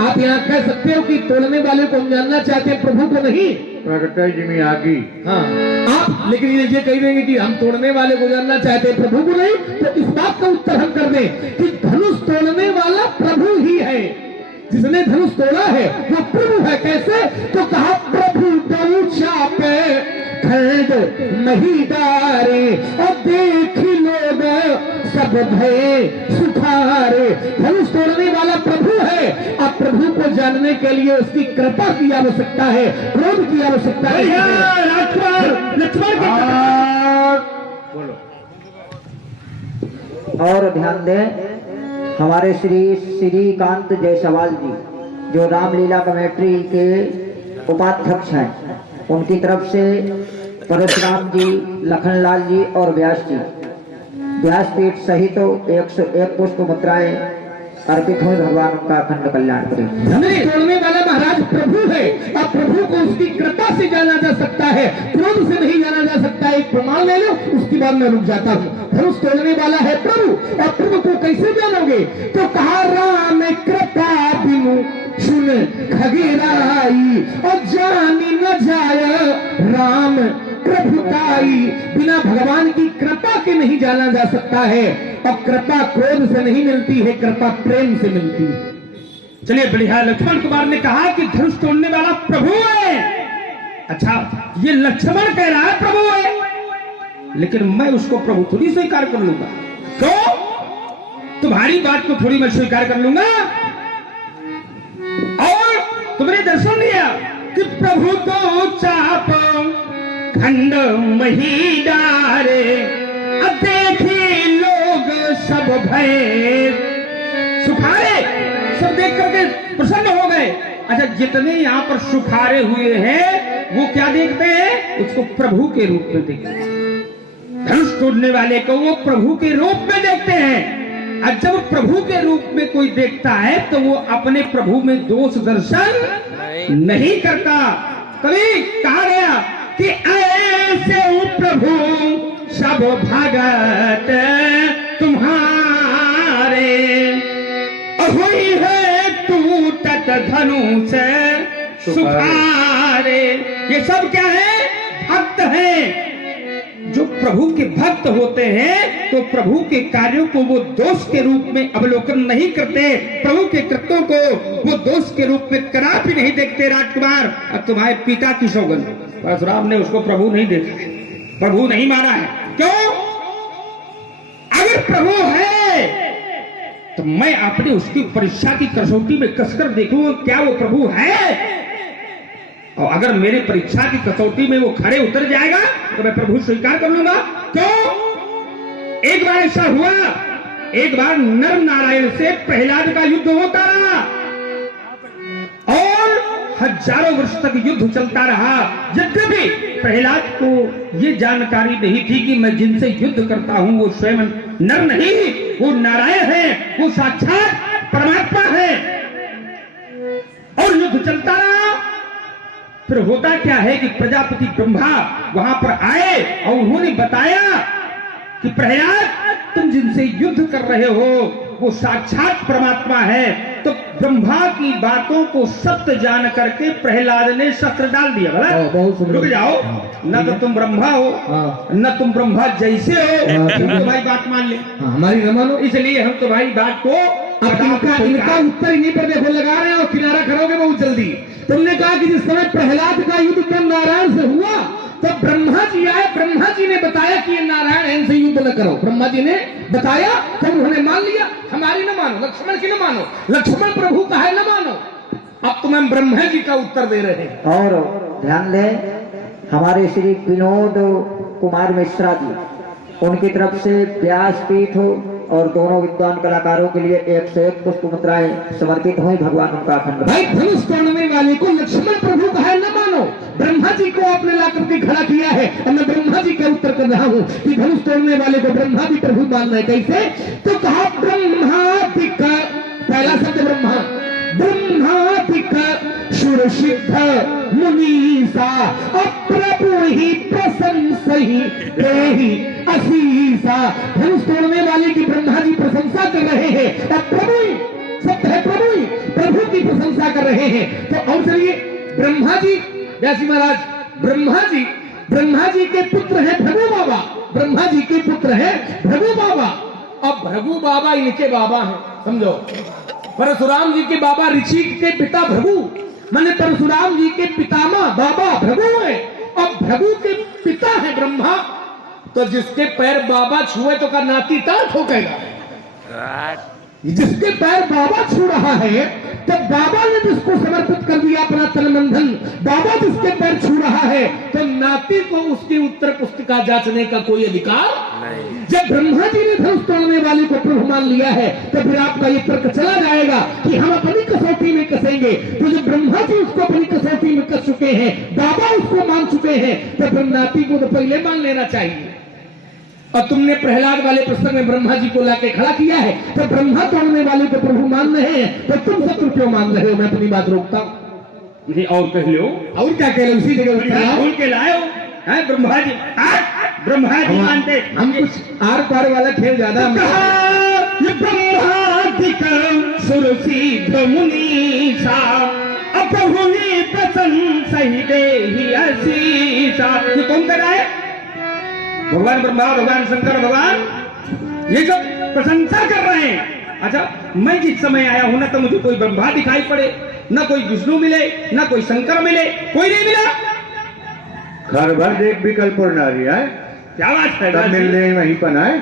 आप यहाँ कह सकते हो कि तोड़ने वाले को हम जानना चाहते हैं, प्रभु को नहीं। हाँ, आप लेकिन ये कह देंगे कि हम तोड़ने वाले को जानना चाहते हैं, प्रभु को नहीं, तो इस बात का उत्तर हम कर दें कि धनुष तोड़ने वाला प्रभु ही है। जिसने धनुष तोड़ा है वो प्रभु है। कैसे, तो कहा प्रभु दऊ चापे खंड महिदारे और देख लोग सब भय सुखारे। धनुष तोड़ने वाला प्रभु है। अब प्रभु को जानने के लिए उसकी कृपा की आवश्यकता है, क्रोध की आवश्यकता है। लक्ष्मण बोलो। और ध्यान दें, हमारे श्री श्रीकांत जायसवाल जी जो रामलीला कमेटी के उपाध्यक्ष हैं, उनकी तरफ से परशुराम जी, लखनलाल जी और व्यास जी, व्यासपीठ सहित तो 101 पुष्प मुद्राएं अर्पित हुई। भगवान उनका अखंड कल्याण करे। धनुष तोड़ने वाला महाराज प्रभु है और प्रभु को उसकी कृपा से जाना जा सकता है, क्रोध से नहीं जाना जा सकता। एक प्रमाण ले लो, उसके बाद मैं रुक जाता हूँ। धनुष तोड़ने वाला है प्रभु, और प्रभु को कैसे जानोगे, तो कहा राम कृपा बिनु सुन खगेराई और जानी न जाय राम प्रभुताई। बिना भगवान की कृपा के नहीं जाना जा सकता है, और कृपा क्रोध से नहीं मिलती है, कृपा प्रेम से मिलती है। चलिए बढ़िया। लक्ष्मण कुमार ने कहा कि धनुष तोड़ने वाला प्रभु है। अच्छा, ये लक्ष्मण कह रहा है प्रभु है, लेकिन मैं उसको प्रभु थोड़ी स्वीकार कर लूंगा। तो तुम्हारी बात को थोड़ी मैं स्वीकार कर लूंगा। और तुमने दर्शन दिया कि प्रभु तो चाप खंड मही डारे, अब देखी लोग सब भय सुखारे। सब देख करके प्रसन्न हो गए। अच्छा, जितने यहाँ पर सुखारे हुए हैं वो क्या देखते हैं, उसको प्रभु के रूप में देखते हैं। तोड़ने वाले को वो प्रभु के रूप में देखते हैं, और जब प्रभु के रूप में कोई देखता है तो वो अपने प्रभु में दोष दर्शन नहीं करता। कभी कहा गया कि ऐसे हो प्रभु सब भगत तुम्हारे, हुई है टूटत धनुष सुखारे। ये सब क्या है? भक्त हैं। जो प्रभु के भक्त होते हैं तो प्रभु के कार्यों को वो दोष के रूप में अवलोकन नहीं करते, प्रभु के कृत्यों को वो दोष के रूप में कदापि नहीं देखते। राजकुमार, अब तुम्हारे पिता की सौगंध, परशुराम ने उसको प्रभु नहीं देखा, प्रभु नहीं माना है। क्यों? अगर प्रभु है तो मैं अपने उसकी परीक्षा की कसौटी में कसकर देखूंगा क्या वो प्रभु है, और अगर मेरे परीक्षा की कसौटी में वो खड़े उतर जाएगा तो मैं प्रभु स्वीकार कर लूंगा। क्यों? एक बार ऐसा हुआ, एक बार नर नारायण से प्रहलाद का युद्ध होता रहा और हजारों वर्ष तक युद्ध चलता रहा। यद्यपि प्रहलाद को ये जानकारी नहीं थी कि मैं जिनसे युद्ध करता हूं वो स्वयं नर नहीं, वो नारायण है, वो साक्षात परमात्मा है। और युद्ध चलता रहा। फिर होता क्या है कि प्रजापति ब्रह्मा वहां पर आए और उन्होंने बताया कि प्रहलाद तुम जिनसे युद्ध कर रहे हो वो साक्षात परमात्मा है। तो ब्रह्मा की बातों को सत्य जान करके प्रहलाद ने शस्त्र डाल दिया। बोला रुक जाओ, न तो तुम ब्रह्मा हो न तुम ब्रह्मा जैसे हो, तुम तुम्हारी बात मान ले, हमारी न मानो, इसलिए हम तुम्हारी बात को इनका उत्तर इन्हीं पर देखो लगा रहे हैं और किनारा करोगे बहुत जल्दी। तुमने कहा कि जिस समय प्रहलाद का युद्ध ब्रह्म नारायण से हुआ तो ब्रह्मा जी आए, ब्रह्मा जी ने बताया कि ये नारायण इनसे युद्ध न करो। ब्रह्मा जी ने बताया तो उन्होंने मान लिया, हमारी न मानो, लक्ष्मण की न मानो, लक्ष्मण प्रभु का है न मानो। अब तुम्हें हम ब्रह्मा जी का उत्तर दे रहे हैं। और ध्यान दें, हमारे श्री विनोद कुमार मिश्रा जी, उनकी तरफ से व्यासपीठ और दोनों विद्वान कलाकारों के लिए 101 पुष्प मुद्राएं समर्पित हुई। भगवान उनका अखंड। भाई धनुष तोड़ने वाले को लक्ष्मण प्रभु का है न मानो, ब्रह्मा जी को आपने ला करके खड़ा किया है और मैं ब्रह्मा जी का उत्तर कर रहा हूँ कि धनुष तोड़ने वाले को ब्रह्मा भी प्रभु मानना है। कैसे? तो कहा ब्रह्मादिक, पहला शब्द ब्रह्मा, ब्रह्मादिक सुर सिद्ध मुनीसा अप्रभु ही प्रशंसा ही देहि असीसा। धनुष तोड़ने वाले की ब्रह्मा जी प्रशंसा कर रहे हैं और प्रभु ही सत्य है, प्रभु ही प्रभु की प्रशंसा कर रहे हैं। तो और चलिए ब्रह्मा जी, व्यासी महाराज, ब्रह्मा जी के पुत्र है भृगु बाबा, ब्रह्मा जी के पुत्र है भृगु बाबा। अब भृगु बाबा इनके बाबा हैं, समझो। परशुराम जी के बाबा ऋषिक के पिता भृगु, माने परशुराम जी के पितामह बाबा भृगु है। अब भृगु के पिता है ब्रह्मा, तो जिसके पैर बाबा छुए तो का नाती तात हो गएगा। जिसके पैर बाबा छू रहा है तो बाबा ने जिसको समर्पित कर दिया अपना तन मन धन, बाबा जिसके पैर छू रहा है तो नाती को उसकी उत्तर पुस्तिका जांचने का कोई अधिकार नहीं। जब ब्रह्मा जी ने धनुष तोड़ने वाले को प्रभु मान लिया है तो फिर आपका ये तर्क चला जाएगा कि हम अपनी कसौटी में कसेंगे। तो जब ब्रह्मा जी उसको अपनी कसौटी में कस चुके हैं, बाबा उसको मान चुके हैं, तो फिर नाती को तो पहले मान लेना चाहिए। और तुमने प्रहलाद वाले प्रसंग में ब्रह्मा जी को लाके खड़ा किया है, तो ब्रह्मा तोड़ने वाले को प्रभु मान रहे हैं, तो तुम शत्रु क्यों मान रहे हो? मैं अपनी बात रोकता हूँ। और कह लो, और क्या कह लो? उसी जगह बोल के लाए हो ब्रह्मा जी, ब्रह्मा जी मानते हम कुछ आर पार वाला खेल ज्यादा। ब्रह्मादिक सुर सिद्ध मुनीसा अप्रभु ही प्रशंसा ही देहि असीसा। ये कौन कर रहा है? भगवान ब्रह्मा, भगवान शंकर, भगवान ये सब प्रशंसा कर रहे हैं। अच्छा, मैं जिस समय आया हूं ना तो मुझे कोई ब्रह्मा दिखाई पड़े, ना कोई विष्णु मिले, ना कोई शंकर मिले, कोई नहीं मिला। घर भर देख विकल्प नारी है, क्या बात है? मिलने वहीं पर है।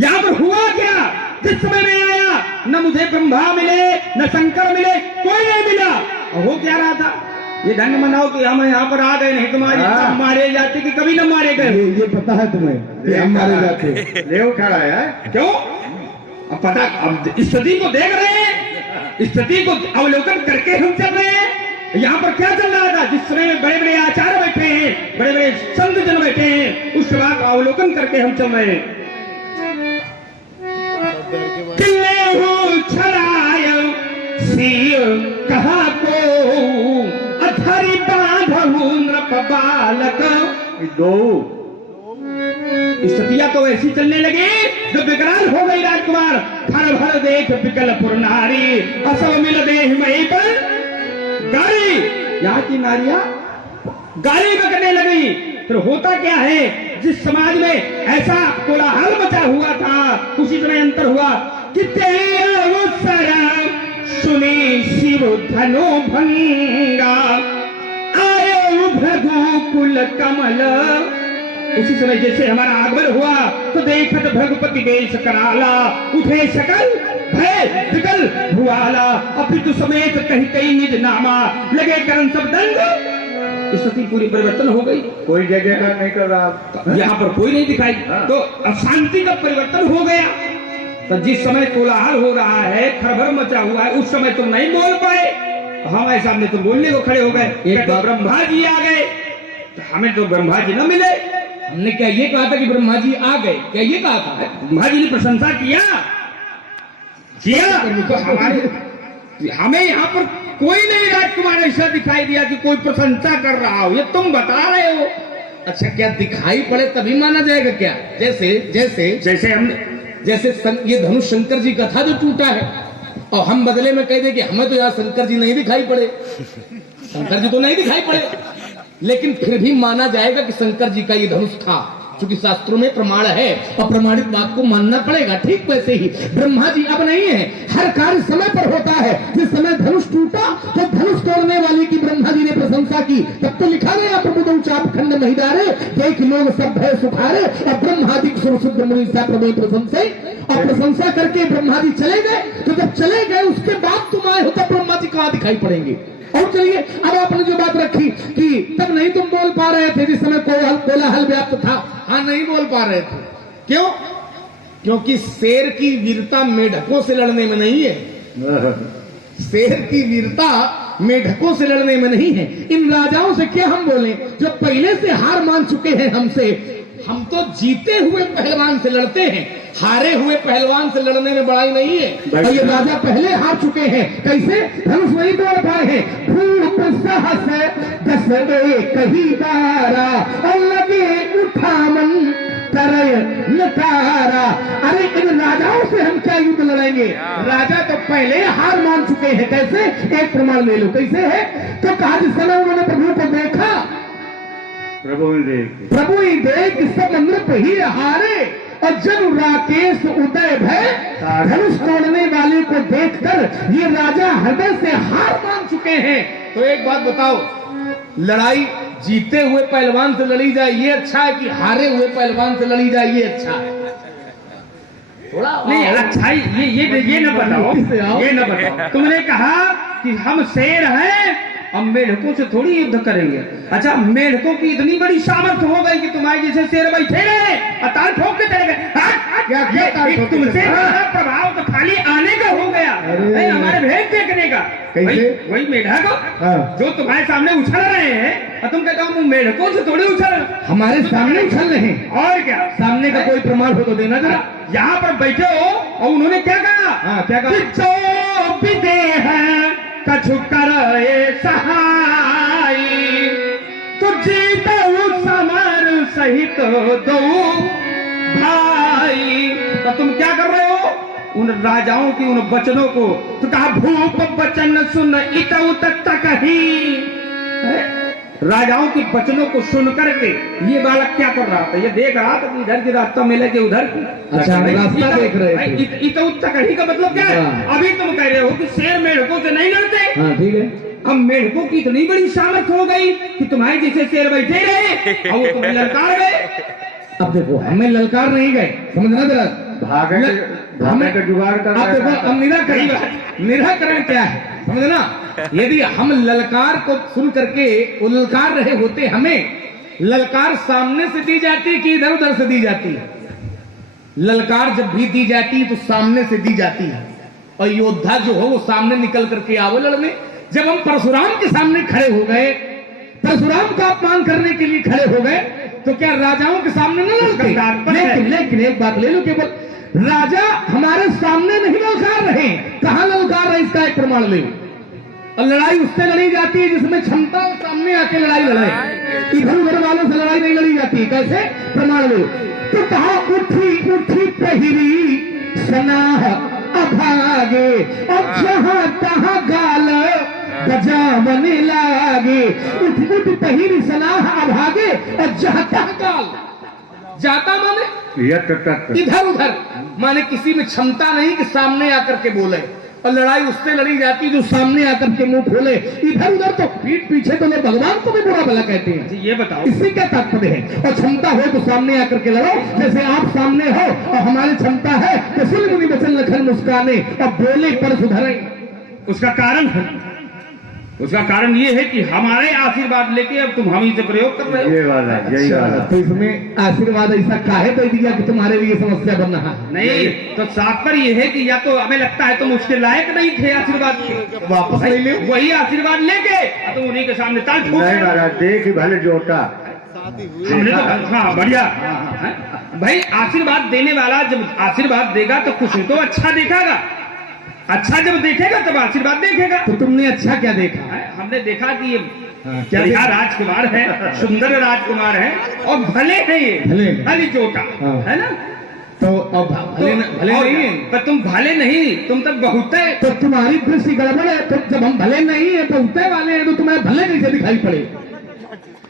यहाँ पर हुआ क्या? जिस समय मैं आया न मुझे ब्रह्मा मिले न शंकर मिले, कोई नहीं मिला। हो क्या रहा था? ये धन्य मनाओ कि हम यहाँ पर आ गए, नहीं तुम्हारी मारे जाते कि कभी न मारे गए। ये पता है तुम्हें, हम मारे जाते। ले उठा रहा है क्यों? अब पता, अब स्थिति को देख रहे हैं, स्थिति को अवलोकन करके हम चल रहे हैं। यहाँ पर क्या चल रहा था? जिस समय बड़े बड़े आचार्य बैठे हैं, बड़े बड़े संत जन बैठे हैं, उस बात का अवलोकन करके हम चल रहे हैं। किले हो छड़ाय सिय कहा को अधरी बांधहु नृप बालक। दो स्थितियां तो ऐसी चलने लगी जो विकराल हो गई। राजकुमार थर भर देख विकल पुरनारी असव मिल देह मई पर गाली। यहाँ की नारियां गाली बकने लगी। फिर होता क्या है, जिस समाज में ऐसा कोलाहल मचा हुआ था, उसी समय अंतर हुआ कि तेरा सुनी शिव धनो भंगा आयो भृगुकुल कमल। उसी समय जैसे हमारा आगमन हुआ तो देखत भृगुपति वेश कराला उठे सकल भय विकल भुआला। अपितु समेत कहीं कहीं निज नामा लगे करन सब दंड। स्थिति पूरी परिवर्तन हो गई। कोई जगह का नहीं कर रहा, यहाँ पर कोई नहीं दिखाई। तो अशांति का परिवर्तन हो गया। तो जिस समय कोलाहल हो रहा है, खरभर मचा हुआ है, उस समय तुम नहीं बोल पाए, हमारे सामने तुम बोलने को खड़े हो गए। एक तो ब्रह्मा जी आ गए, हमें तो ब्रह्मा जी न मिले। हमने क्या ये कहा था कि ब्रह्मा जी आ गए? क्या ये कहा था? ब्रह्मा जी ने प्रशंसा किया। तो हमें यहाँ पर कोई नहीं राजकुमार ऐसा दिखाई दिया कि कोई प्रशंसा कर रहा हो। ये तुम बता रहे हो। अच्छा, क्या दिखाई पड़े तभी माना जाएगा क्या? जैसे जैसे जैसे हमने ये धनुष शंकर जी का था जो टूटा है, और हम बदले में कह दे कि हमें तो यहाँ शंकर जी नहीं दिखाई पड़े, शंकर जी तो नहीं दिखाई पड़े, लेकिन फिर भी माना जाएगा कि शंकर जी का ये धनुष था, क्योंकि शास्त्रों में प्रमाण है और प्रमाणित बात को मानना पड़ेगा। ठीक वैसे ही ब्रह्मा जी अब नहीं है, हर कार्य समय पर होता है। जिस समय धनुष टूटा तो धनुष तोड़ने वाले की ब्रह्मा जी ने प्रशंसा की, तब तो लिखा गया प्रभु चाप खंड महिदारे देख लोग सब भय सुखारे और ब्रह्मादिक सुरशुद्ध मुनि सा प्रभु प्रशंसा। और प्रशंसा करके ब्रह्मा जी चले गए। तो जब चले गए उसके बाद तुम आए हो, तब ब्रह्मा जी कहाँ दिखाई पड़ेंगे? और चलिए, अब आपने जो बात रखी कि तब नहीं तुम बोल पा रहे थे जिस समय कोलाहल व्याप्त था। हाँ, नहीं बोल पा रहे थे। क्यों? क्योंकि शेर की वीरता मेढकों से लड़ने में नहीं है। शेर की वीरता मेढकों से लड़ने में नहीं है। इन राजाओं से क्या हम बोले जो पहले से हार मान चुके हैं हमसे। हम तो जीते हुए पहलवान से लड़ते हैं, हारे हुए पहलवान से लड़ने में बड़ाई नहीं है। और ये राजा पहले हार चुके हैं। कैसे? धनुष नहीं तोड़ पाए हैं। भूप सहस दस कही बारा और लगे उठा मन तरय नकारा। अरे इन राजाओं से हम क्या युद्ध लड़ेंगे? राजा तो पहले हार मान चुके हैं। कैसे? एक प्रमाण ले लो। कैसे है? तो कहा जिस समय उन्होंने प्रभु को देखा, प्रभु ही देख सब नृप ही हारे, और जब राकेश उदय भय धनुष तोड़ने वाले को देखकर ये राजा हृदय से हार मान चुके हैं। तो एक बात बताओ, लड़ाई जीते हुए पहलवान से लड़ी जाए ये अच्छा है कि हारे हुए पहलवान से लड़ी जाए ये अच्छा है? थोड़ा नहीं अच्छा, ये न बताओ, ये न बताओ। तुमने कहा कि हम शेर हैं, हम मेढकों से थोड़ी युद्ध करेंगे। अच्छा, मेढकों की इतनी बड़ी सामर्थ्य हो गई कि तुम्हारे जैसे शेर बैठे रहे और ताल ठोक के चले गए। तुमसे बड़ा प्रभाव तो खाली आने का हो गया, हमारे भेद देखने का। वही मेढक जो तुम्हारे सामने उछल रहे हैं और तुम कहते हो मेढकों से थोड़ी उछल। हमारे सामने उछल रहे हैं। और क्या? सामने का कोई प्रमाण हो तो देना जरा। यहाँ पर बैठे हो और उन्होंने क्या कहा? क्या कहा? जो विदेह कछु करे सहाई तो जीतऊ समर सहित दो भाई। तो तुम क्या कर रहे हो? उन राजाओं की उन वचनों को तो कहा भूप वचन सुन इतऊ तक ही। राजाओं के वचनों को सुन करके ये बालक क्या कर रहा था? ये देख रहा था कि इधर की रास्ता मिले कि उधर की। अच्छा, रास्ता देख रहे थे। इतऊ तक ही का मतलब क्या है? अभी तुम कह रहे हो कि शेर मेढकों से नहीं लड़ते। हाँ, ठीक है। अब मेढकों की इतनी बड़ी सामर्थ्य हो गई कि तुम्हारे जैसे शेर बैठे रहे और वो तुम्हें ललकार गए। अब देखो, हमें ललकार नहीं गए, समझना जरा। भागने का जुगाड़ कर। अब देखो, अब निराकरण क्या है समझना। यदि हम ललकार को सुन करके वो ललकार रहे होते, हमें ललकार सामने से दी जाती कि इधर उधर से दी जाती है? ललकार जब भी दी जाती है तो सामने से दी जाती है, और योद्धा जो हो वो सामने निकल करके आवो लड़ने। जब हम परशुराम के सामने खड़े हो गए, परशुराम का अपमान करने के लिए खड़े हो गए, तो क्या राजाओं के सामने न लड़ते? लेकिन एक बात ले लो, केवल राजा हमारे सामने नहीं ललकार रहे, कहां ललकार रहे इसका एक प्रमाण ले। और लड़ाई उससे लड़ी जाती है जिसमें क्षमता और सामने आके लड़ाई लड़े, इधर उधर वालों से लड़ाई नहीं लड़ी जाती। कैसे? प्रमाण लो। तो कहा उठी उठी पहिरी सनाह अभागे, और जहां तहां गाल बजावने लागे। उठ उठ पहिरी सनाह अभागे, और जहां तहां गाल, जाता माने इधर उधर, माने किसी में क्षमता नहीं कि सामने आकर के बोले, और लड़ाई उससे लड़ी जाती जो सामने आकर के मुंह खोले। इधर उधर तो पीठ पीछे तो लोग भगवान को भी बुरा भला कहते हैं। ये बताओ इससे क्या तात्पर्य है? और क्षमता हो तो सामने आकर के लड़ो, जैसे आप सामने हो और हमारी क्षमता है तो सुन मुनि बचन लखन मुस्काने, और बोले पर सुधरे। उसका कारण ये है कि हमारे आशीर्वाद लेके अब तुम हम ही से प्रयोग कर रहे हो। ये वाला, यही वाला। तो इसमें आशीर्वाद ऐसा काहे दे दिया कि तुम्हारे लिए समस्या बन रहा है? नहीं तो तात्पर्य ये है कि या तो हमें लगता है तुम उसके लायक नहीं थे आशीर्वाद के, वापस ले लो वही आशीर्वाद लेके तुम उन्हीं के सामने ताल ठोक नहीं रहे हो। महाराज, देख भले जोटा। हमने तो हाँ बढ़िया भाई, आशीर्वाद देने वाला जब आशीर्वाद देगा तो कुछ तो अच्छा देखेगा, अच्छा जब देखेगा तब आशीर्वाद देखेगा। तो तुमने अच्छा क्या देखा? हमने देखा कि ये क्या बढ़िया राजकुमार है, सुंदर राजकुमार है, और भले है ये, भले जोटा है ना। तो अब भले नहीं है, पर तुम भले नहीं, तुम तब बहुत है। तो तुम्हारी दृष्टि गड़बड़ है। तो जब हम भले नहीं है बहुते वाले हैं, तो तुम्हें भले कैसे दिखाई पड़े?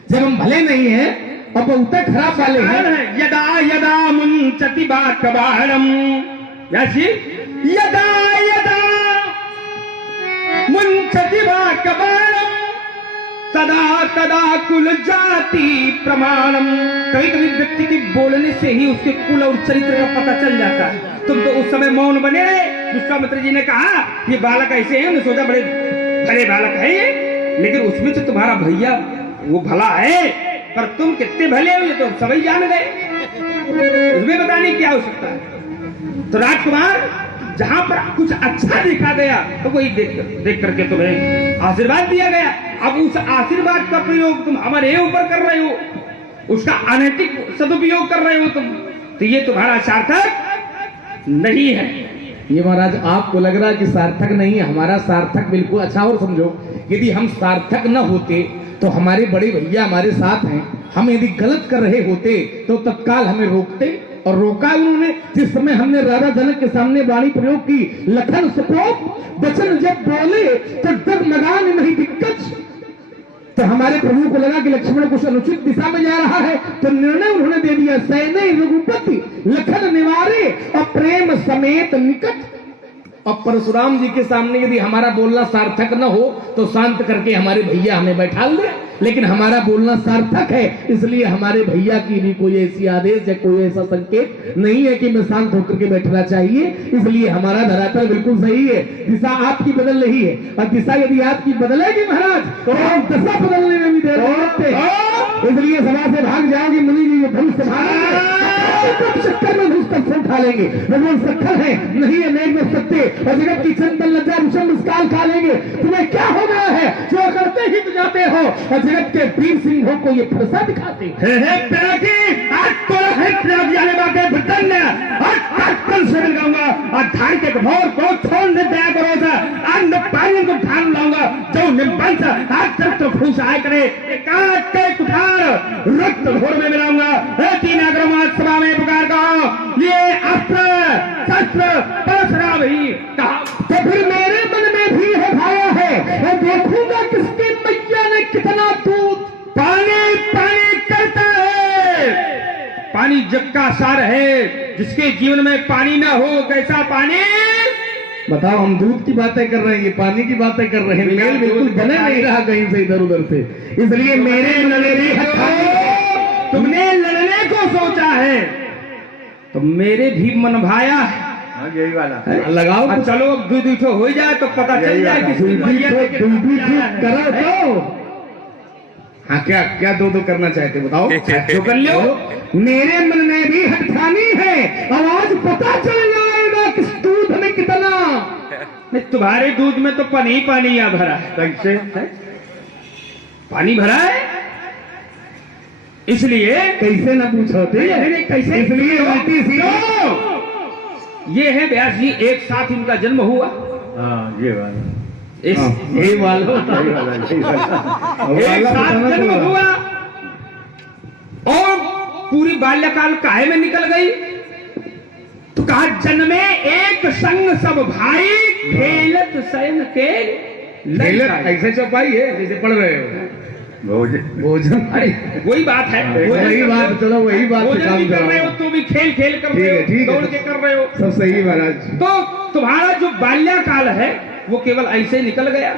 जब हम भले नहीं है और बहुते खराब वाले हैं। यदा यदा मुंचति बाकबाणम, यदा यदा मुंचति बाकबाणम, तदा तदा कुल जाति प्रमाणम। कभी कभी व्यक्ति के बोलने से ही उसके कुल और चरित्र का पता चल जाता है। तुम तो उस समय मौन बने रहे। विश्वामित्र जी ने कहा ये बालक ऐसे हैं, सोचा बड़े भले बालक है ये, लेकिन उसमें तो तुम्हारा भैया वो भला है, पर तुम कितने भले हो ये तो सभी जान गए, उसमें बताने की क्या हो सकता है। तो राजकुमार जहां पर कुछ अच्छा देखा गया तो वही देख करके तुम्हें आशीर्वाद दिया गया। अब उस आशीर्वाद का प्रयोग तुम हमारे ऊपर कर रहे हो, उसका अनैतिक सदुपयोग कर रहे हो तुम, तो ये तुम्हारा सार्थक नहीं है। ये महाराज आपको लग रहा है कि सार्थक नहीं है, हमारा सार्थक बिल्कुल। अच्छा और समझो, यदि हम सार्थक न होते तो हमारे बड़े भैया हमारे साथ हैं, हम यदि गलत कर रहे होते तो तत्काल हमें रोकते, और रोका उन्होंने। जिस समय हमने राजा जनक के सामने वाणी प्रयोग की, लखन सुकोप वचन जब बोले तो डगमगाने नहीं दिक्कत, तो हमारे प्रभु को लगा कि लक्ष्मण कुछ अनुचित दिशा में जा रहा है, तो निर्णय उन्होंने दे दिया, सैन्य रघुपति लखन निवारे और प्रेम समेत निकट। और परशुराम जी के सामने यदि हमारा बोलना सार्थक न हो तो शांत करके हमारे भैया हमें बैठा दे, लेकिन हमारा बोलना सार्थक है, इसलिए हमारे भैया की भी कोई ऐसी आदेश या कोई ऐसा संकेत नहीं है कि मैं शांत होकर के बैठना चाहिए। इसलिए हमारा धरातल बिल्कुल सही है, दिशा आपकी बदल रही है, और दिशा यदि आपकी बदलेगी महाराज तो हम दशा बदलने में भी देर नहीं लगते। इसलिए सभा से भाग जाओगे मुनि जी, ये धनुष से भागेंगे, चक्कर में घुस कर खा लेंगे। भगवान सत्तर है नहीं है, मेघ में सत्य, और जगत की चंदन लज्जा भूषण मुस्कान खा लेंगे। तुम्हें क्या हो गया है जो करते ही तो जाते हो, और जगत के वीर सिंहों को ये फरसा दिखाते धान के कठोर को छोड़ने दया करो, अन्न पानी को ठान लाऊंगा जो निबंस आज तक तो खुश आए करे, काट के कुठार रक्त घोर में मिलाऊंगा। तीन अग्रमात सभा में पुकार कहो, ये अस्त्र शस्त्र परशुराम ही कहा। तो फिर मेरे मन में भी है भाया है, मैं देखूंगा किसके मैया ने कितना दूध पानी पानी करता है। पानी जग का सार है, जिसके जीवन में पानी ना हो कैसा पानी। बताओ, हम दूध की बातें कर रहे हैं, पानी की बातें कर रहे हैं, मेल बिल्कुल बने नहीं रहा कहीं से इधर उधर से। इसलिए मेरे लड़ने तुमने लड़ने को सोचा है तो मेरे भी मन भाया है। यही वाला लगाओ, चलो दूध हो जाए तो पता चल जाए कि करो तो। हाँ, क्या क्या दो करना चाहते बताओ, जो कर लो। मेरे मन में भी हटखानी है, आवाज पता चल जाएगा किस दूध में कितना नहीं, तुम्हारे दूध में तो पानी पानी आ भरा है। कैसे? पानी भरा है इसलिए। कैसे ना पूछो नहीं, कैसे? इसलिए उल्टी सी। ये है व्यास जी, एक साथ इनका जन्म हुआ। हाँ ये वाला, ये वाला एक साथ जन्म हुआ और पूरी बाल्यकाल काहे में निकल गई? तो कहा जन्मे एक संग सब भाई, खेलत शयन के ऐसे चौपाई है जैसे पढ़ रहे हो भोजन। अरे वही बात है, वही बात, चलो वही बात से भोजन काम भी कर रहे हो, कराओ। तो भी खेल खेल कर ठीक रहे है, हो, ठीक है। दौड़ के कर रहे हो, सब सही महाराज। तो तुम्हारा जो बाल्यकाल है वो केवल ऐसे निकल गया।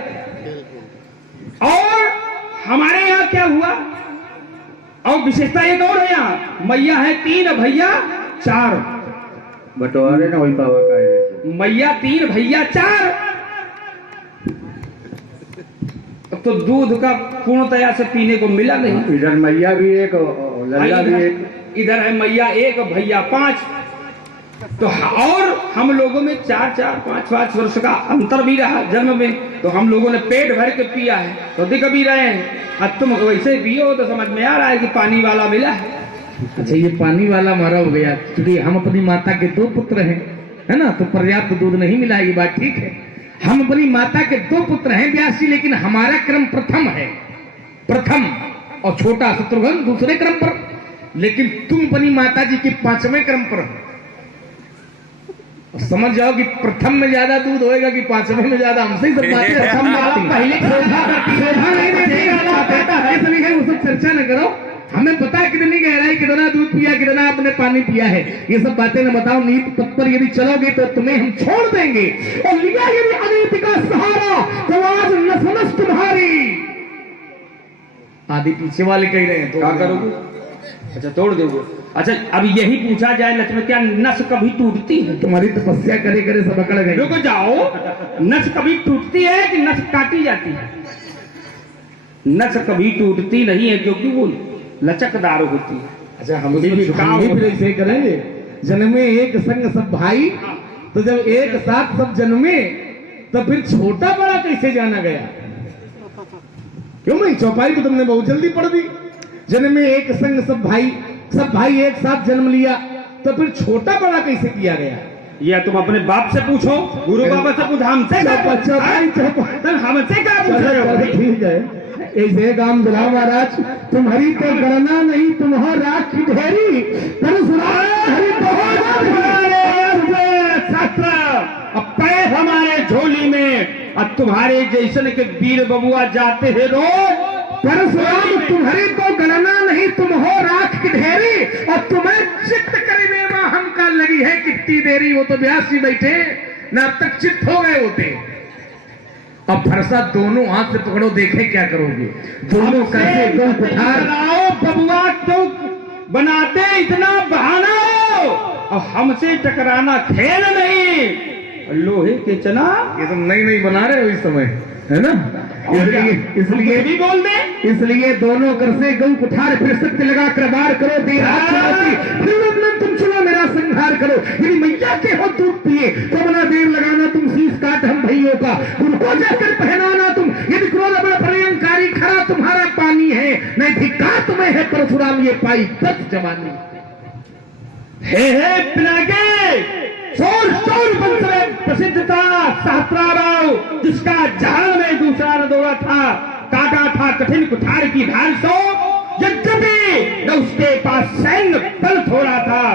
और हमारे यहाँ क्या हुआ, और विशेषता एक और है, यहाँ मैया है 3 भैया 4। बंटवारे ना वही पावा का है। मैया 3 भैया 4। तो दूध का पूर्णतया से पीने को मिला नहीं। इधर मैया भी एक और लल्ला भी एक। इधर है मैया 1 भैया 5। तो और हम लोगों में 4-4 5-5 वर्ष का अंतर भी रहा जन्म में, तो हम लोगों ने पेट भर के पिया है, तो दिख भी रहे हैं। अब तुम वैसे पियो तो समझ में आ रहा है कि पानी वाला मिला है। अच्छा, ये पानी वाला हमारा हो गया क्योंकि हम अपनी माता के 2 पुत्र हैं, है ना, तो पर्याप्त दूध नहीं मिला, ये बात ठीक है। हम अपनी माता के 2 पुत्र हैं व्यास जी, लेकिन हमारा क्रम प्रथम है, प्रथम, और छोटा शत्रुघ्न दूसरे क्रम पर, लेकिन तुम अपनी माता जी के 5वें क्रम पर हो। समझ जाओ कि प्रथम में ज्यादा दूध होएगा कि 5वें में ज्यादा। हमसे ही सब बातें प्रथम पहले शोभा नहीं देती, इसलिए वो सब चर्चा न करो। हमें पता है कितनी गहराई, कितना दूध पिया, कितना आपने पानी पिया है, ये सब बातें न बताओ। नीत पथ पर यदि चलोगे तो तुम्हें हम छोड़ देंगे, और लिया यदि अनीति का सहारा तो आज नस तुम्हारी। आदि पीछे वाले कह रहे हैं, तो क्या करोगे? अच्छा, तोड़ दोगे। अच्छा, अब यही पूछा जाए लक्ष्मण, क्या नस कभी टूटती है? तुम्हारी तपस्या करे करे सब अकड़ गए। रुको जाओ, नस कभी टूटती है कि नस काटी जाती है? नस कभी टूटती नहीं है क्योंकि वो लचकदार होती है। अच्छा, हम भी ऐसे करेंगे, जन्मे एक संग सब भाई, तो जब एक साथ सब जन्मे तो फिर छोटा बड़ा कैसे जाना गया? क्यों भाई, चौपाई तो तुमने बहुत जल्दी पढ़ दी। जन्मे एक संग सब भाई एक साथ जन्म लिया, तो फिर छोटा बड़ा कैसे किया गया? या तुम अपने बाप से पूछो, गुरु बाबा से पूछो, हमसे हमसे क्या पूछ रहे हो? ठीक है, ऐसे काम दिला महाराज, तुम्हारी तो गणना नहीं, तुम हो राख की ढेरी, शास्त्र अब पैर हमारे झोली में, अब तुम्हारे जैसन के वीर बबुआ जाते हैं रोज। परशुराम तुम्हारी तो गणना नहीं, तुम हो राख की ढेरी, और तुम्हें चित्त करीबे में हमका लगी है कितनी देरी। वो तो व्यास जी बैठे ना, अब तक चित्त हो गए होते। अब फरसा दोनों हाथ से पकड़ो, देखे क्या करोगे। दोनों कैसे दो कुठार बबुआ क्यों बनाते इतना बहाना, और हमसे टकराना खेल नहीं। लोहे के चना ये तुम नई बना रहे हो इस समय, है ना? इसलिए भी बोल दे, इसलिए दोनों कर से गौ कुठार, फिर सत्य लगा कर वार करो, फिर तुम चलो मेरा संहार करो। यदि मैया के हो दूध पिए तो बना देर लगाना, तुम शीश काट हम भैयों का, उनको जाकर पहनाना तुम। यदि क्रोध बड़ा प्रलयंकारी खरा तुम्हारा पानी है, नहीं धिक्कार तुम्हें है परशुराम ये पाई तक जवानी। हे पिनाके चोर वंश में प्रसिद्ध था सहस्त्राराव, जिसका जहां में दूसरा न दौड़ा था, काटा था कठिन कुठार की धार सो, यद्यपि न उसके पास सैन्य बल थोड़ा था,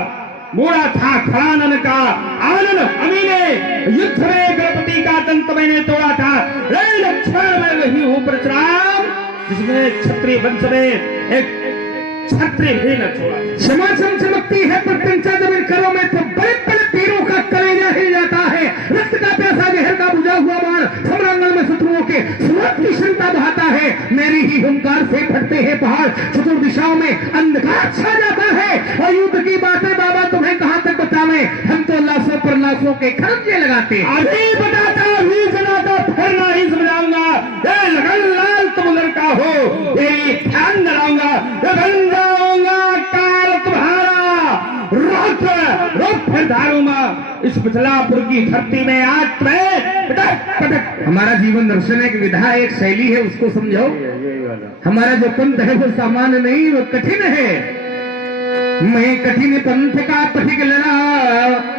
मोड़ा था खड़ानन का आनंद अमी ने, युद्ध में गणपति का दंत मैंने तोड़ा था। लक्ष्मण में वही हूं परशुराम, जिसमें क्षत्रिय वंश में एक छत्री भी न छोड़ा। क्षमा चमचमकती है पर कंचा जमीन करो में तो बड़े बड़े तीरों का कलेजा हिल जाता है। रक्त का प्यासा जहर का बुझा हुआ बाण सम्रांगण में शत्रुओं के सूरत की क्षमता बहाता है। मेरी ही हुंकार से फटते हैं पहाड़, चतुर दिशाओं में अंधकार छा जाता है। और युद्ध की बातें बाबा तुम्हें कहां तक बतावें, हम तो लाशों पर लाशों के खर्चे लगाते। अभी बताता, अभी जलाता, फिर नहीं समझाऊंगा। लगन लाल तुम लड़का हो, यही ध्यान दिलाऊंगा, बन जाऊंगा काल तुम्हारा। रोक फिर धारूंगा इस मिथिलापुर की धरती में आज मैं पटक पटक। हमारा जीवन दर्शन एक विधा, एक शैली है, उसको समझो। यही वाला। हमारा जो पंथ है वो सामान्य नहीं, वो कठिन है। मैं कठिन पंथ का पथिक लड़ा,